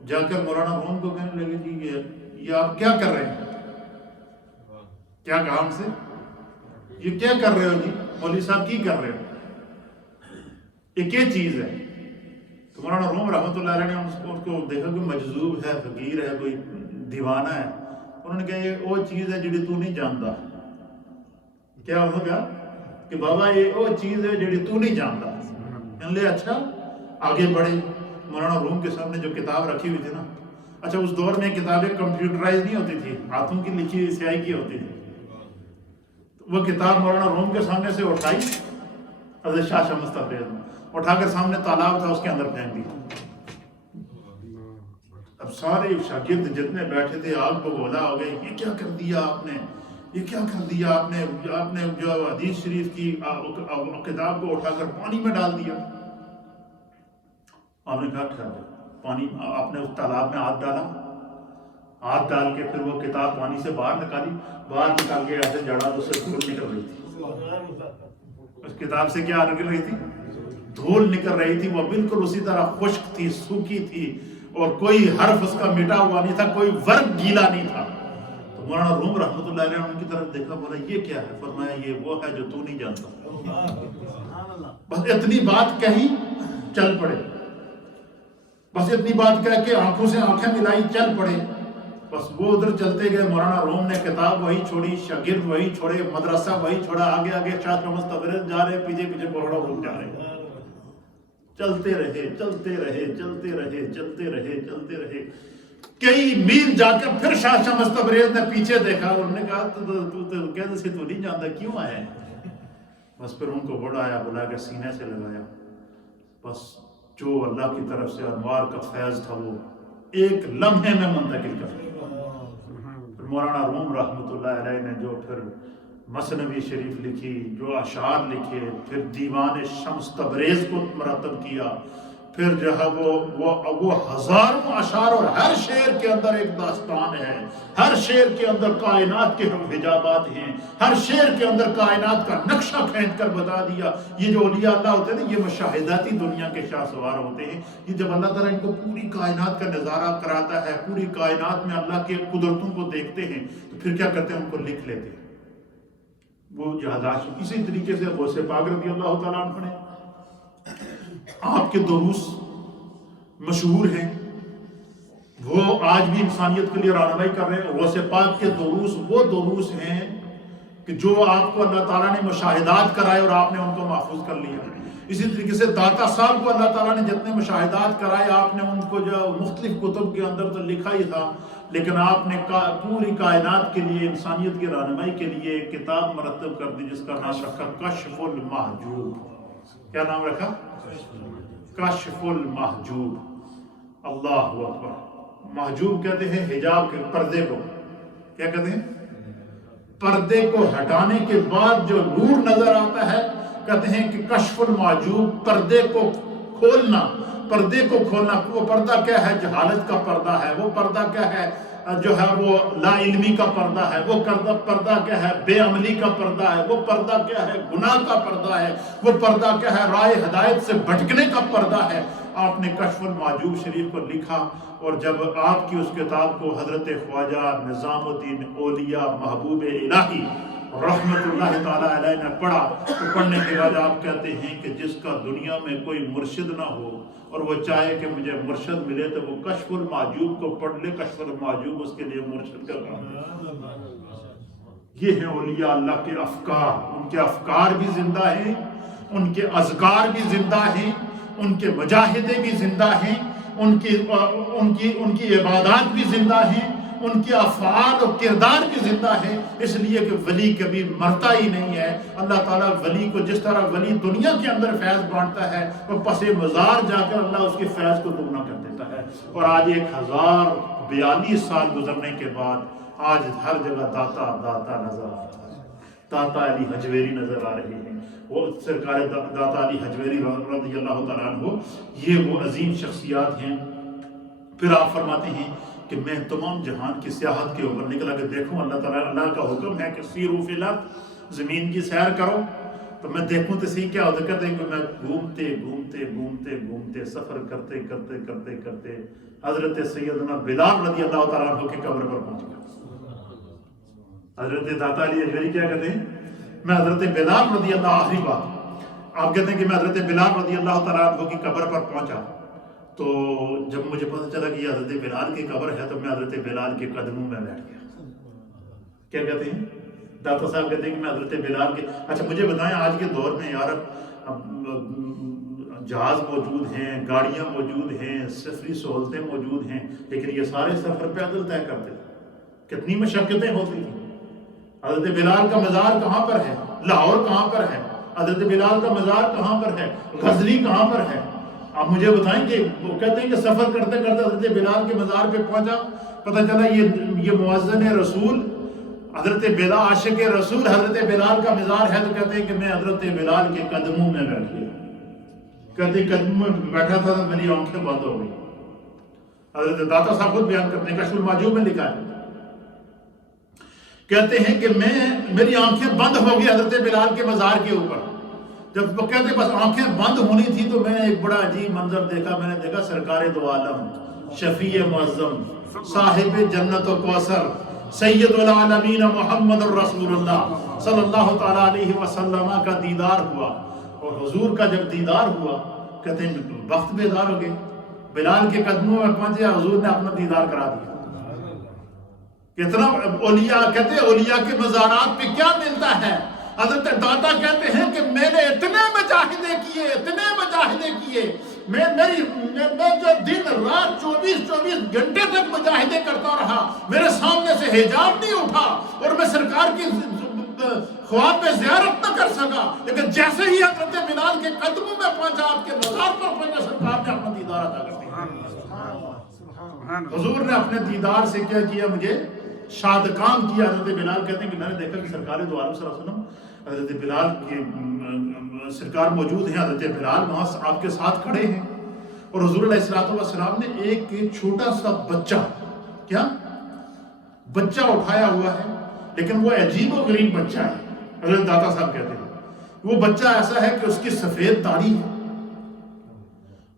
جا کر مولانا روم کو کہنے لگے جی یہ آپ کیا کر رہے ہیں؟ کیا کہا ہم سے؟ یہ کیا کر رہے ہو جی؟ مولوی صاحب کی کر رہے ہو؟ یہ کیا چیز ہے؟ تو مولانا روم رحمۃ اللہ علیہ نے اس کو دیکھا کہ مجذوب ہے، فقیر ہے، کوئی دیوانہ ہے۔ انہوں نے کہا یہ وہ چیز ہے جڑی تو نہیں جانتا۔ کیا انہوں نے کہا کہ بابا یہ وہ چیز ہے جڑی تو نہیں جانتا۔ انہوں نے اچھا، آگے بڑھے۔ مولانا روم کے سامنے جو کتاب رکھی ہوئی تھی نا، اچھا اس دور میں کتابیں کمپیوٹرائز نہیں ہوتی تھی، ہاتھوں کی لکھی سیاہی کی ہوتی تھی۔ وہ کتاب مولانا روم کے سامنے سے اٹھائی، حضرت شاہ شمس تبریز نے اٹھا کر سامنے تالاب تھا اس کے اندر پھینک دی۔ اب سارے شاگرد جتنے بیٹھے تھے آگ کو گولا ہو گئے، یہ کیا کر دیا آپ نے، یہ کیا کر دیا آپ نے جو حدیث شریف کی کتاب کو اٹھا کر پانی میں ڈال دیا۔ آپ نے کہا پانی، آپ نے اس تالاب میں ہاتھ ڈالا، ہاتھ ڈال کے پھر وہ کتاب پانی سے باہر نکالی، باہر نکال کے ایسے جڑا تو سے دھول نکل رہی تھی۔ اس کتاب سے کیا نکل رہی تھی؟ دھول نکل رہی تھی۔ وہ بالکل اسی طرح خشک تھی، سوکھی تھی، اور کوئی حرف اس کا مٹا ہوا نہیں تھا، کوئی ورق گیلا نہیں تھا۔ تو مولانا روم رحمۃ اللہ علیہ نے ان کی طرف دیکھا، بولا یہ کیا ہے؟ فرمایا یہ وہ ہے جو تو نہیں جانتا۔ بس اتنی بات کہی، چل پڑے۔ بس اتنی بات کہہ کے آنکھوں سے آنکھیں ملائی، چل پڑے۔ بس وہ ادھر چلتے گئے، مولانا روم نے کتاب وہی چھوڑی، شاگرد وہی چھوڑے، مدرسہ وہی چھوڑا، آگے آگے شاہ شمس تبریز جا رہے، پیچھے پیچھے مولانا روم جا رہے۔ چلتے رہے، چلتے رہے، چلتے رہے، چلتے رہے، چلتے رہے۔ کئی میل جا کر پھر شاہ شمس تبریز نے پیچھے دیکھا، انہوں نے کہا تو کہتے سے تو نہیں جانتا، کیوں آیا ہے؟ بس پھر ان کو بڑھایا، بلا کے سینے سے لگایا۔ بس جو اللہ کی طرف سے انوار کا فیض تھا وہ ایک لمحے میں منتقل کر دیا۔ پھر مولانا روم رحمۃ اللہ علیہ نے جو پھر مثنوی شریف لکھی، جو اشعار لکھے، پھر دیوان شمس تبریز کو مرتب کیا، پھر جو ہے وہ ہزاروں اشعار، اور ہر شعر کے اندر ایک داستان ہے، ہر شعر کے اندر کائنات کے حجابات ہیں، ہر شعر کے اندر کائنات کا نقشہ کھینچ کر بتا دیا۔ یہ جو اولیاء اللہ ہوتے ہیں نا، یہ مشاہداتی دنیا کے شاہ سوار ہوتے ہیں۔ یہ جب اللہ تعالیٰ ان کو پوری کائنات کا نظارہ کراتا ہے، پوری کائنات میں اللہ کے قدرتوں کو دیکھتے ہیں، تو پھر کیا کرتے ہیں؟ ان کو لکھ لیتے ہیں وہ یادداشت۔ اسی طریقے سے غوث پاک رضی اللہ تعالیٰ عنہ نے، آپ کے دروس مشہور ہیں، وہ آج بھی انسانیت کے لیے رہنمائی کر رہے ہیں۔ غوث پاک کے دروس وہ دروس ہیں کہ جو آپ کو اللہ تعالیٰ نے مشاہدات کرائے اور آپ نے ان کو محفوظ کر لیا۔ اسی طریقے سے داتا صاحب کو اللہ تعالیٰ نے جتنے مشاہدات کرائے، آپ نے ان کو جو مختلف کتب کے اندر تو لکھا ہی تھا، لیکن آپ نے پوری کائنات کے لیے، انسانیت کی رہنمائی کے لیے ایک کتاب مرتب کر دی جس کا نام رکھا کشف المحجوب۔ کیا نام رکھا؟ کشف المحجوب۔ اللہ اکبر۔ محجوب کہتے ہیں حجاب کے پردے کو، کیا کہتے ہیں؟ پردے کو ہٹانے کے بعد جو نور نظر آتا ہے، کہتے ہیں کہ کشف المحجوب، پردے کو کھولنا۔ پردے کو کھولنا، وہ پردہ کیا ہے؟ جہالت کا پردہ ہے۔ وہ پردہ کیا ہے؟ جو ہے وہ لا علمی کا پردہ ہے۔ وہ پردہ کیا ہے؟ بے عملی کا پردہ ہے۔ وہ پردہ کیا ہے؟ گناہ کا پردہ ہے۔ وہ پردہ کیا ہے؟ رائے ہدایت سے بھٹکنے کا پردہ ہے۔ آپ نے کشف المحجوب شریف کو لکھا، اور جب آپ کی اس کتاب کو حضرت خواجہ نظام الدین اولیاء محبوب الہی رحمت اللہ تعالیٰ علیہ نے پڑھا، تو پڑھنے کے بعد آپ کہتے ہیں کہ جس کا دنیا میں کوئی مرشد نہ ہو اور وہ چاہے کہ مجھے مرشد ملے، تو وہ کشف المحجوب کو پڑھ لے۔ کشف المحجوب اس کے لیے مرشد کا کام ہے۔ یہ ہیں اولیاء اللہ کے افکار۔ ان کے افکار بھی زندہ ہیں، ان کے اذکار بھی زندہ ہیں، ان کے مجاہدے بھی زندہ ہیں، ان کی عبادات بھی زندہ ہیں، ان کے افعال و کردار بھی زندہ ہے۔ اس لیے کہ ولی کبھی مرتا ہی نہیں ہے۔ اللہ تعالیٰ ولی کو جس طرح ولی دنیا کے اندر فیض بانٹتا ہے، وہ پس مزار جا کر اللہ اس کے فیض کو دگنا کر دیتا ہے۔ اور آج 1042 سال گزرنے کے بعد آج ہر جگہ داتا داتا نظر آ رہا ہے۔ داتا علی حجویری نظر آ رہے ہیں، وہ سرکار داتا علی حجویری رضی اللہ تعالیٰ عنہ، یہ وہ عظیم شخصیات ہیں۔ پھر آپ فرماتے ہیں کہ میں تمام جہان کی سیاحت کے اوپر نکلا کہ دیکھوں، اللہ کا حکم ہے کہ سیروا فی الارض، زمین کی سیر کرو، تو میں دیکھوں تو صحیح کیا ہوتا۔ کہتے ہیں کہ میں گھومتے سفر کرتے حضرت سیدنا بلال رضی اللہ تعالیٰ عنہ کی قبر پر پہنچ گیا۔ حضرت داتا علی حجویری کیا کہتے ہیں؟ میں حضرت بلال رضی اللہ، آخری بات آپ کہتے ہیں کہ میں حضرت بلال رضی اللہ تعالیٰ عنہ کی قبر پر پہنچا، تو جب مجھے پتہ چلا کہ یہ حضرت بلال کی قبر ہے، تو میں حضرت بلال کے قدموں میں بیٹھ گیا۔ کیا کہتے ہیں؟ داتا صاحب کہتے ہیں کہ میں حضرت بلال کے، اچھا مجھے بتائیں، آج کے دور میں یار جہاز موجود ہیں، گاڑیاں موجود ہیں، سفری سہولتیں موجود ہیں، لیکن یہ سارے سفر پیدل طے کرتے تھے، کتنی مشقتیں ہوتی تھیں۔ حضرت بلال کا مزار کہاں پر ہے؟ لاہور کہاں پر ہے؟ حضرت بلال کا مزار کہاں پر ہے؟ غزنی کہاں پر ہے؟ آپ مجھے بتائیں کہ وہ کہتے ہیں کہ سفر کرتے کرتے حضرت بلال کے مزار پہ پہنچا، پتہ چلا یہ مؤذن رسول حضرت بلال، عاشق رسول حضرت بلال کا مزار ہے، تو کہتے ہیں کہ میں حضرت بلال کے قدموں میں بیٹھ گیا۔ کہتے ہیں قدموں میں بیٹھا تھا تو میری آنکھیں بند ہو گئی۔ حضرت داتا صاحب خود بیان کرتے ہیں، کشف المحجوب میں لکھا ہے، کہتے ہیں کہ میری آنکھیں بند ہو گئی حضرت بلال کے مزار کے اوپر۔ جب وہ کہتے بس آنکھیں بند ہونی تھی، تو میں نے ایک بڑا عجیب منظر دیکھا۔ میں نے دیکھا سرکار دو عالم، شفیع معظم، صاحب جنت و کوثر، سید العالمین محمد الرسول اللہ صلی اللہ تعالیٰ علیہ وسلم کا دیدار ہوا۔ اور حضور کا جب دیدار ہوا، کہتے ہیں وقت بیدار ہو گئے، بلال کے قدموں میں پہنچے، حضور نے اپنا دیدار کرا دیا۔ کتنا اولیاء، کہتے ہیں اولیاء کے مزارات پہ کیا ملتا ہے؟ حضرت داتا کہتے ہیں کہ میں نے اتنے مجاہدے کیے، میں جو دن رات 24 گھنٹے تک مجاہدے کرتا رہا، میرے سامنے سے حجاب نہیں اٹھا، اور میں سرکار کی خواب میں زیارت نہ کر سکا، لیکن جیسے ہی حضرت بلال کے قدموں میں پہنچا، آپ کے مزار پر پہنچا، سرکار نے اپنا دیدار عطا کر دیا۔ حضور نے اپنے دیدار سے کیا کیا؟ مجھے شادکام کیا۔ حضرت بلال کہتے ہیں کہ میں نے دیکھا کہ سرکار دو عالم صلی اللہ علیہ وسلم، حضرت بلال کے سرکار موجود ہیں، حضرت بلال وہاں آپ کے ساتھ کھڑے ہیں، اور حضور علیہ السلام نے ایک چھوٹا سا بچہ، کیا بچہ اٹھایا ہوا ہے، لیکن وہ عجیب و غریب بچہ ہے۔ حضرت داتا صاحب کہتے ہیں وہ بچہ ایسا ہے کہ اس کی سفید داڑھی ہے،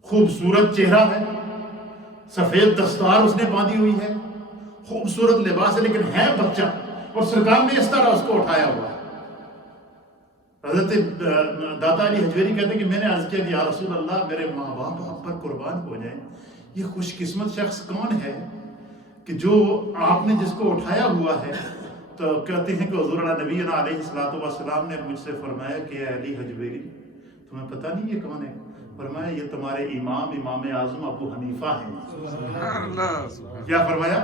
خوبصورت چہرہ ہے، سفید دستار اس نے باندھی ہوئی ہے، خوبصورت لباس ہے، لیکن ہے بچہ، اور سرکار نے اس طرح اس کو اٹھایا ہوا ہے۔ حضرت داتا علی حجویری کہتے ہیں کہ میں نے عرض کیا کہ یا رسول اللہ، میرے ماں باپ آپ پر قربان ہو جائیں، یہ خوش قسمت شخص کون ہے کہ جو آپ نے جس کو اٹھایا ہوا ہے؟ تو کہتے ہیں کہ حضور نبینا علیہ السلام نے مجھ سے فرمایا کہ اے علی حجویری، تمہیں پتہ نہیں یہ کون ہے؟ فرمایا یہ تمہارے امام اعظم ابو حنیفہ ہیں۔ کیا فرمایا؟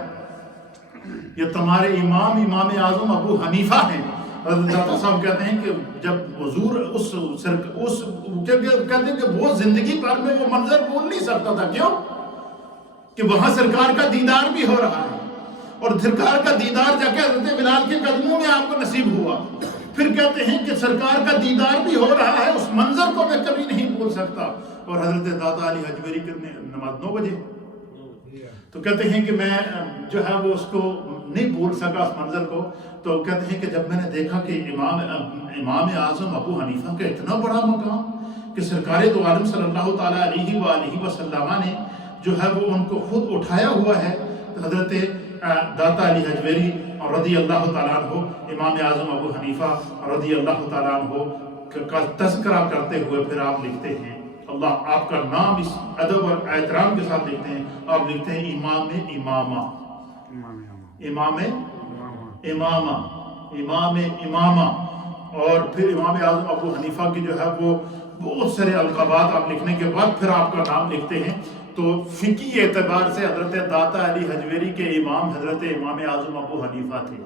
یہ تمہارے امام اعظم ابو حنیفہ ہیں۔ حضرت داتا صاحب کہتے ہیں کہ جب حضور کہتے ہیں کہ وہ زندگی بھر میں وہ منظر بھول نہیں سکتا تھا۔ کیوں؟ کہ وہاں سرکار کا دیدار بھی ہو رہا ہے، اور سرکار کا دیدار جا کے حضرت بلال کے قدموں میں آپ کو نصیب ہوا۔ پھر کہتے ہیں کہ سرکار کا دیدار بھی ہو رہا ہے، اس منظر کو میں کبھی نہیں بھول سکتا۔ اور حضرت داتا علی حجویری کی نماز 9 بجے، تو کہتے ہیں کہ میں جو ہے وہ اس کو نہیں بھول سکا اس منظر کو۔ تو کہتے ہیں کہ جب میں نے دیکھا کہ امام اعظم ابو حنیفہ کا اتنا بڑا مقام کہ سرکار دو عالم صلی اللہ تعالیٰ علیہ وآلہ وسلم نے جو ہے وہ ان کو خود اٹھایا ہوا ہے، تو حضرت داتا علی حجویری رضی اللہ تعالیٰ عنہ، امام اعظم ابو حنیفہ رضی اللہ تعالیٰ عنہ کا تذکرہ کرتے ہوئے پھر آپ لکھتے ہیں، اللہ آپ کا نام اس ادب اور احترام کے ساتھ لکھتے ہیں، آپ لکھتے ہیں امام امامہ، اور پھر امام اعظم ابو حنیفہ کی جو ہے وہ بہت سارے القابات آپ لکھنے کے بعد پھر آپ کا نام لکھتے ہیں۔ تو فقہی اعتبار سے حضرت داتا علی حجویری کے امام حضرت امام اعظم ابو حنیفہ تھے۔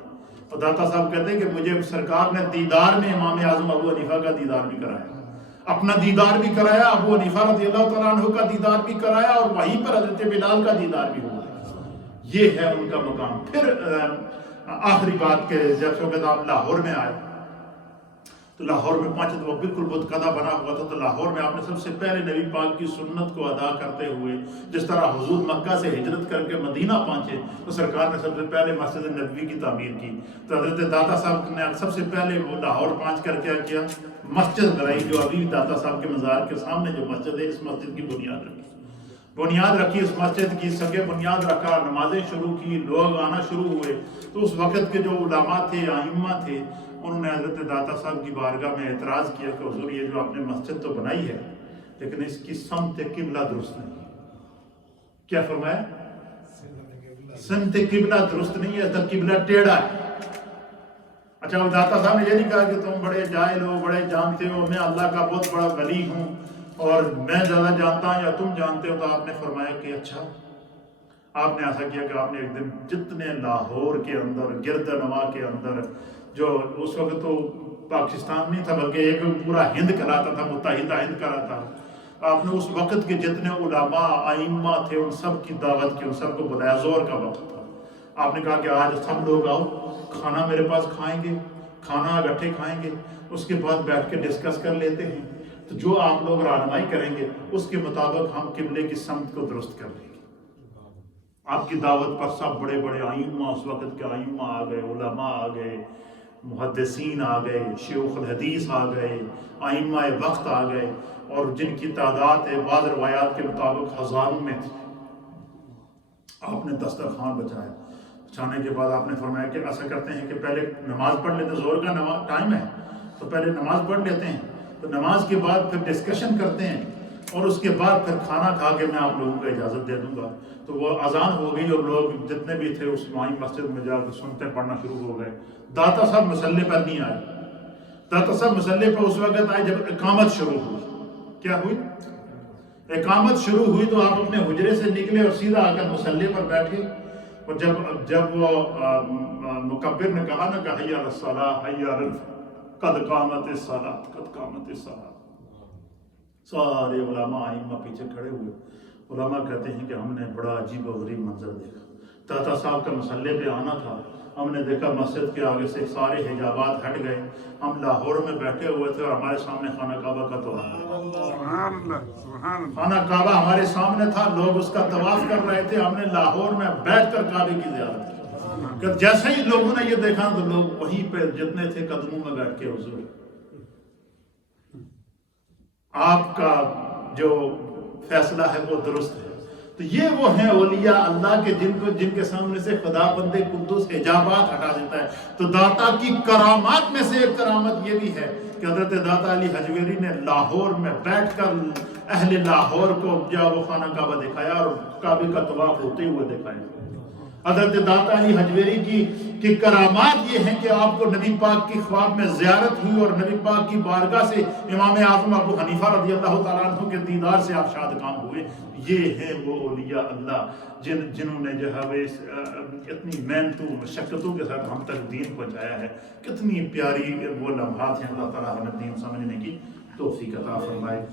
اور داتا صاحب کہتے ہیں کہ مجھے سرکار نے دیدار میں امام اعظم ابو حنیفہ کا دیدار بھی کرایا، اپنا دیدار بھی کرایا، ابو حنیفہ رضی اللہ تعالیٰ عنہ کا دیدار بھی کرایا، اور وہیں پر حضرت بلال کا دیدار بھی ہوا۔ یہ ہے ان کا مقام۔ پھر آخری بات کہ جب شوکت آپ لاہور میں آئے تو لاہور میں پہنچے تو وہ بالکل بت قدا بنا ہوا تھا، تو لاہور میں آپ نے سب سے پہلے نبی پاک کی سنت کو ادا کرتے ہوئے، جس طرح حضور مکہ سے ہجرت کر کے مدینہ پہنچے تو سرکار نے سب سے پہلے مسجد نبوی کی تعمیر کی۔ تو حضرت داتا صاحب نے سب سے پہلے وہ لاہور پہنچ کر کیا مسجد بنائی، جو ابھی داتا صاحب کے مزار کے سامنے جو مسجد ہے، اس مسجد کی بنیاد رکھی، اس مسجد کی سگے بنیاد رکھا، نمازیں شروع کی، لوگ آنا شروع ہوئے۔ تو اس وقت کے جو علماء تھے، ائمہ تھے، انہوں نے حضرت داتا صاحب کی بارگاہ میں اعتراض کیا کہ حضور یہ جو آپ نے مسجد تو بنائی ہے لیکن اس کی سمت قبلہ درست نہیں ہے۔ کیا فرمایا؟ سمت قبلہ درست نہیں ہے، تو قبلہ ٹیڑھا ہے۔ اچھا، وہ داتا صاحب نے یہ نہیں کہا کہ تم بڑے جاہل ہو، بڑے جانتے ہو، میں اللہ کا بہت بڑا ولی ہوں اور میں زیادہ جانتا ہوں یا تم جانتے ہو۔ تو آپ نے فرمایا کہ اچھا، آپ نے ایسا کیا کہ آپ نے ایک دن جتنے لاہور کے اندر، گرد نواح کے اندر، جو اس وقت تو پاکستان نہیں تھا بلکہ ایک پورا ہند کہلاتا تھا، متحدہ ہند کہلاتا، آپ نے اس وقت کے جتنے علماء ائمہ تھے ان سب کی دعوت کی، ان سب کو بلایا، زور کا وقت تھا۔ آپ نے کہا کہ آج سب لوگ آؤ، کھانا میرے پاس کھائیں گے، کھانا اکٹھے کھائیں گے، اس کے بعد بیٹھ کے ڈسکس کر لیتے ہیں، تو جو آپ لوگ رہنمائی کریں گے اس کے مطابق ہم قبلے کی سمت کو درست کر لیں گے۔ آپ کی دعوت پر سب بڑے بڑے ائمہ، اس وقت کے ائمہ آ گئے، علماء آ گئے، محدثین آ گئے، شیوخ الحدیث آ گئے، ائمہ وقت آ گئے، اور جن کی تعداد بعض روایات کے مطابق ہزاروں میں تھی۔ آپ نے دسترخوان بچایا، بچانے کے بعد آپ نے فرمایا کہ ایسا کرتے ہیں کہ پہلے نماز پڑھ لیتے، زور کا نماز ٹائم ہے تو پہلے نماز پڑھ لیتے ہیں، تو نماز کے بعد پھر ڈسکشن کرتے ہیں، اور اس کے بعد پھر کھانا کھا کے میں آپ لوگوں کو اجازت دے دوں گا۔ تو وہ اذان ہو گئی اور لوگ جتنے بھی تھے اس وہیں مسجد میں جا کے سنتے پڑھنا شروع ہو گئے۔ داتا صاحب مسلح پر نہیں آئے، داتا صاحب مسلح پر اس وقت آئے جب اقامت شروع ہوئی۔ کیا ہوئی؟ اقامت شروع ہوئی تو آپ اپنے حجرے سے نکلے اور سیدھا آ کر مسلح پر بیٹھے، اور جب وہ مکبر نے کہا نا کہ حی علی الصلاۃ حی علی قد قامت الصلاۃ قد قامت الصلاۃ، سارے علماء ائمہ پیچھے کھڑے ہوئے، علماء کہتے ہیں کہ ہم نے بڑا عجیب و غریب منظر دیکھا. داتا صاحب کا مسلح پہ آنا تھا. ہم نے دیکھا مسجد کے آگے سے سارے حجابات ہٹ گئے. ہم لاہور میں بیٹھے ہوئے تھے اور ہمارے سامنے خانہ کعبہ کا طواف. خانہ کعبہ ہمارے سامنے تھا, لوگ اس کا طواف کر رہے تھے. ہم نے لاہور میں بیٹھ کر کعبے کی زیارت کی. کہ جیسے ہی لوگوں نے یہ دیکھا تو لوگ وہیں پہ جتنے تھے قدموں میں بیٹھ کے حضور آپ کا جو فیصلہ ہے وہ درست ہے. تو یہ وہ ہیں اولیاء اللہ کے جن کے سامنے سے خدا بند قدوس حجابات ہٹا دیتا ہے. تو داتا کی کرامات میں سے ایک کرامت یہ بھی ہے کہ حضرت داتا علی حجویری نے لاہور میں بیٹھ کر اہل لاہور کو وہ خانہ کعبہ دکھایا اور کعبے کا طواف ہوتے ہوئے دکھایا. حضرت داتا علی حجویری کی کرامات یہ ہیں کہ آپ کو نبی پاک کی خواب میں زیارت ہوئی اور نبی پاک کی بارگاہ سے امام اعظم ابو حنیفہ رضی اللہ تعالیٰ عنہ کے دیدار سے آپ شادکام ہوئے. یہ ہیں وہ اولیاء اللہ جنہوں نے جو ہے اتنی محنتوں مشقتوں کے ساتھ ہم تک دین پہنچایا ہے. کتنی پیاری وہ لمحات ہیں. اللہ تعالیٰ ہمیں دین سمجھنے کی توفیق عطا فرمائے.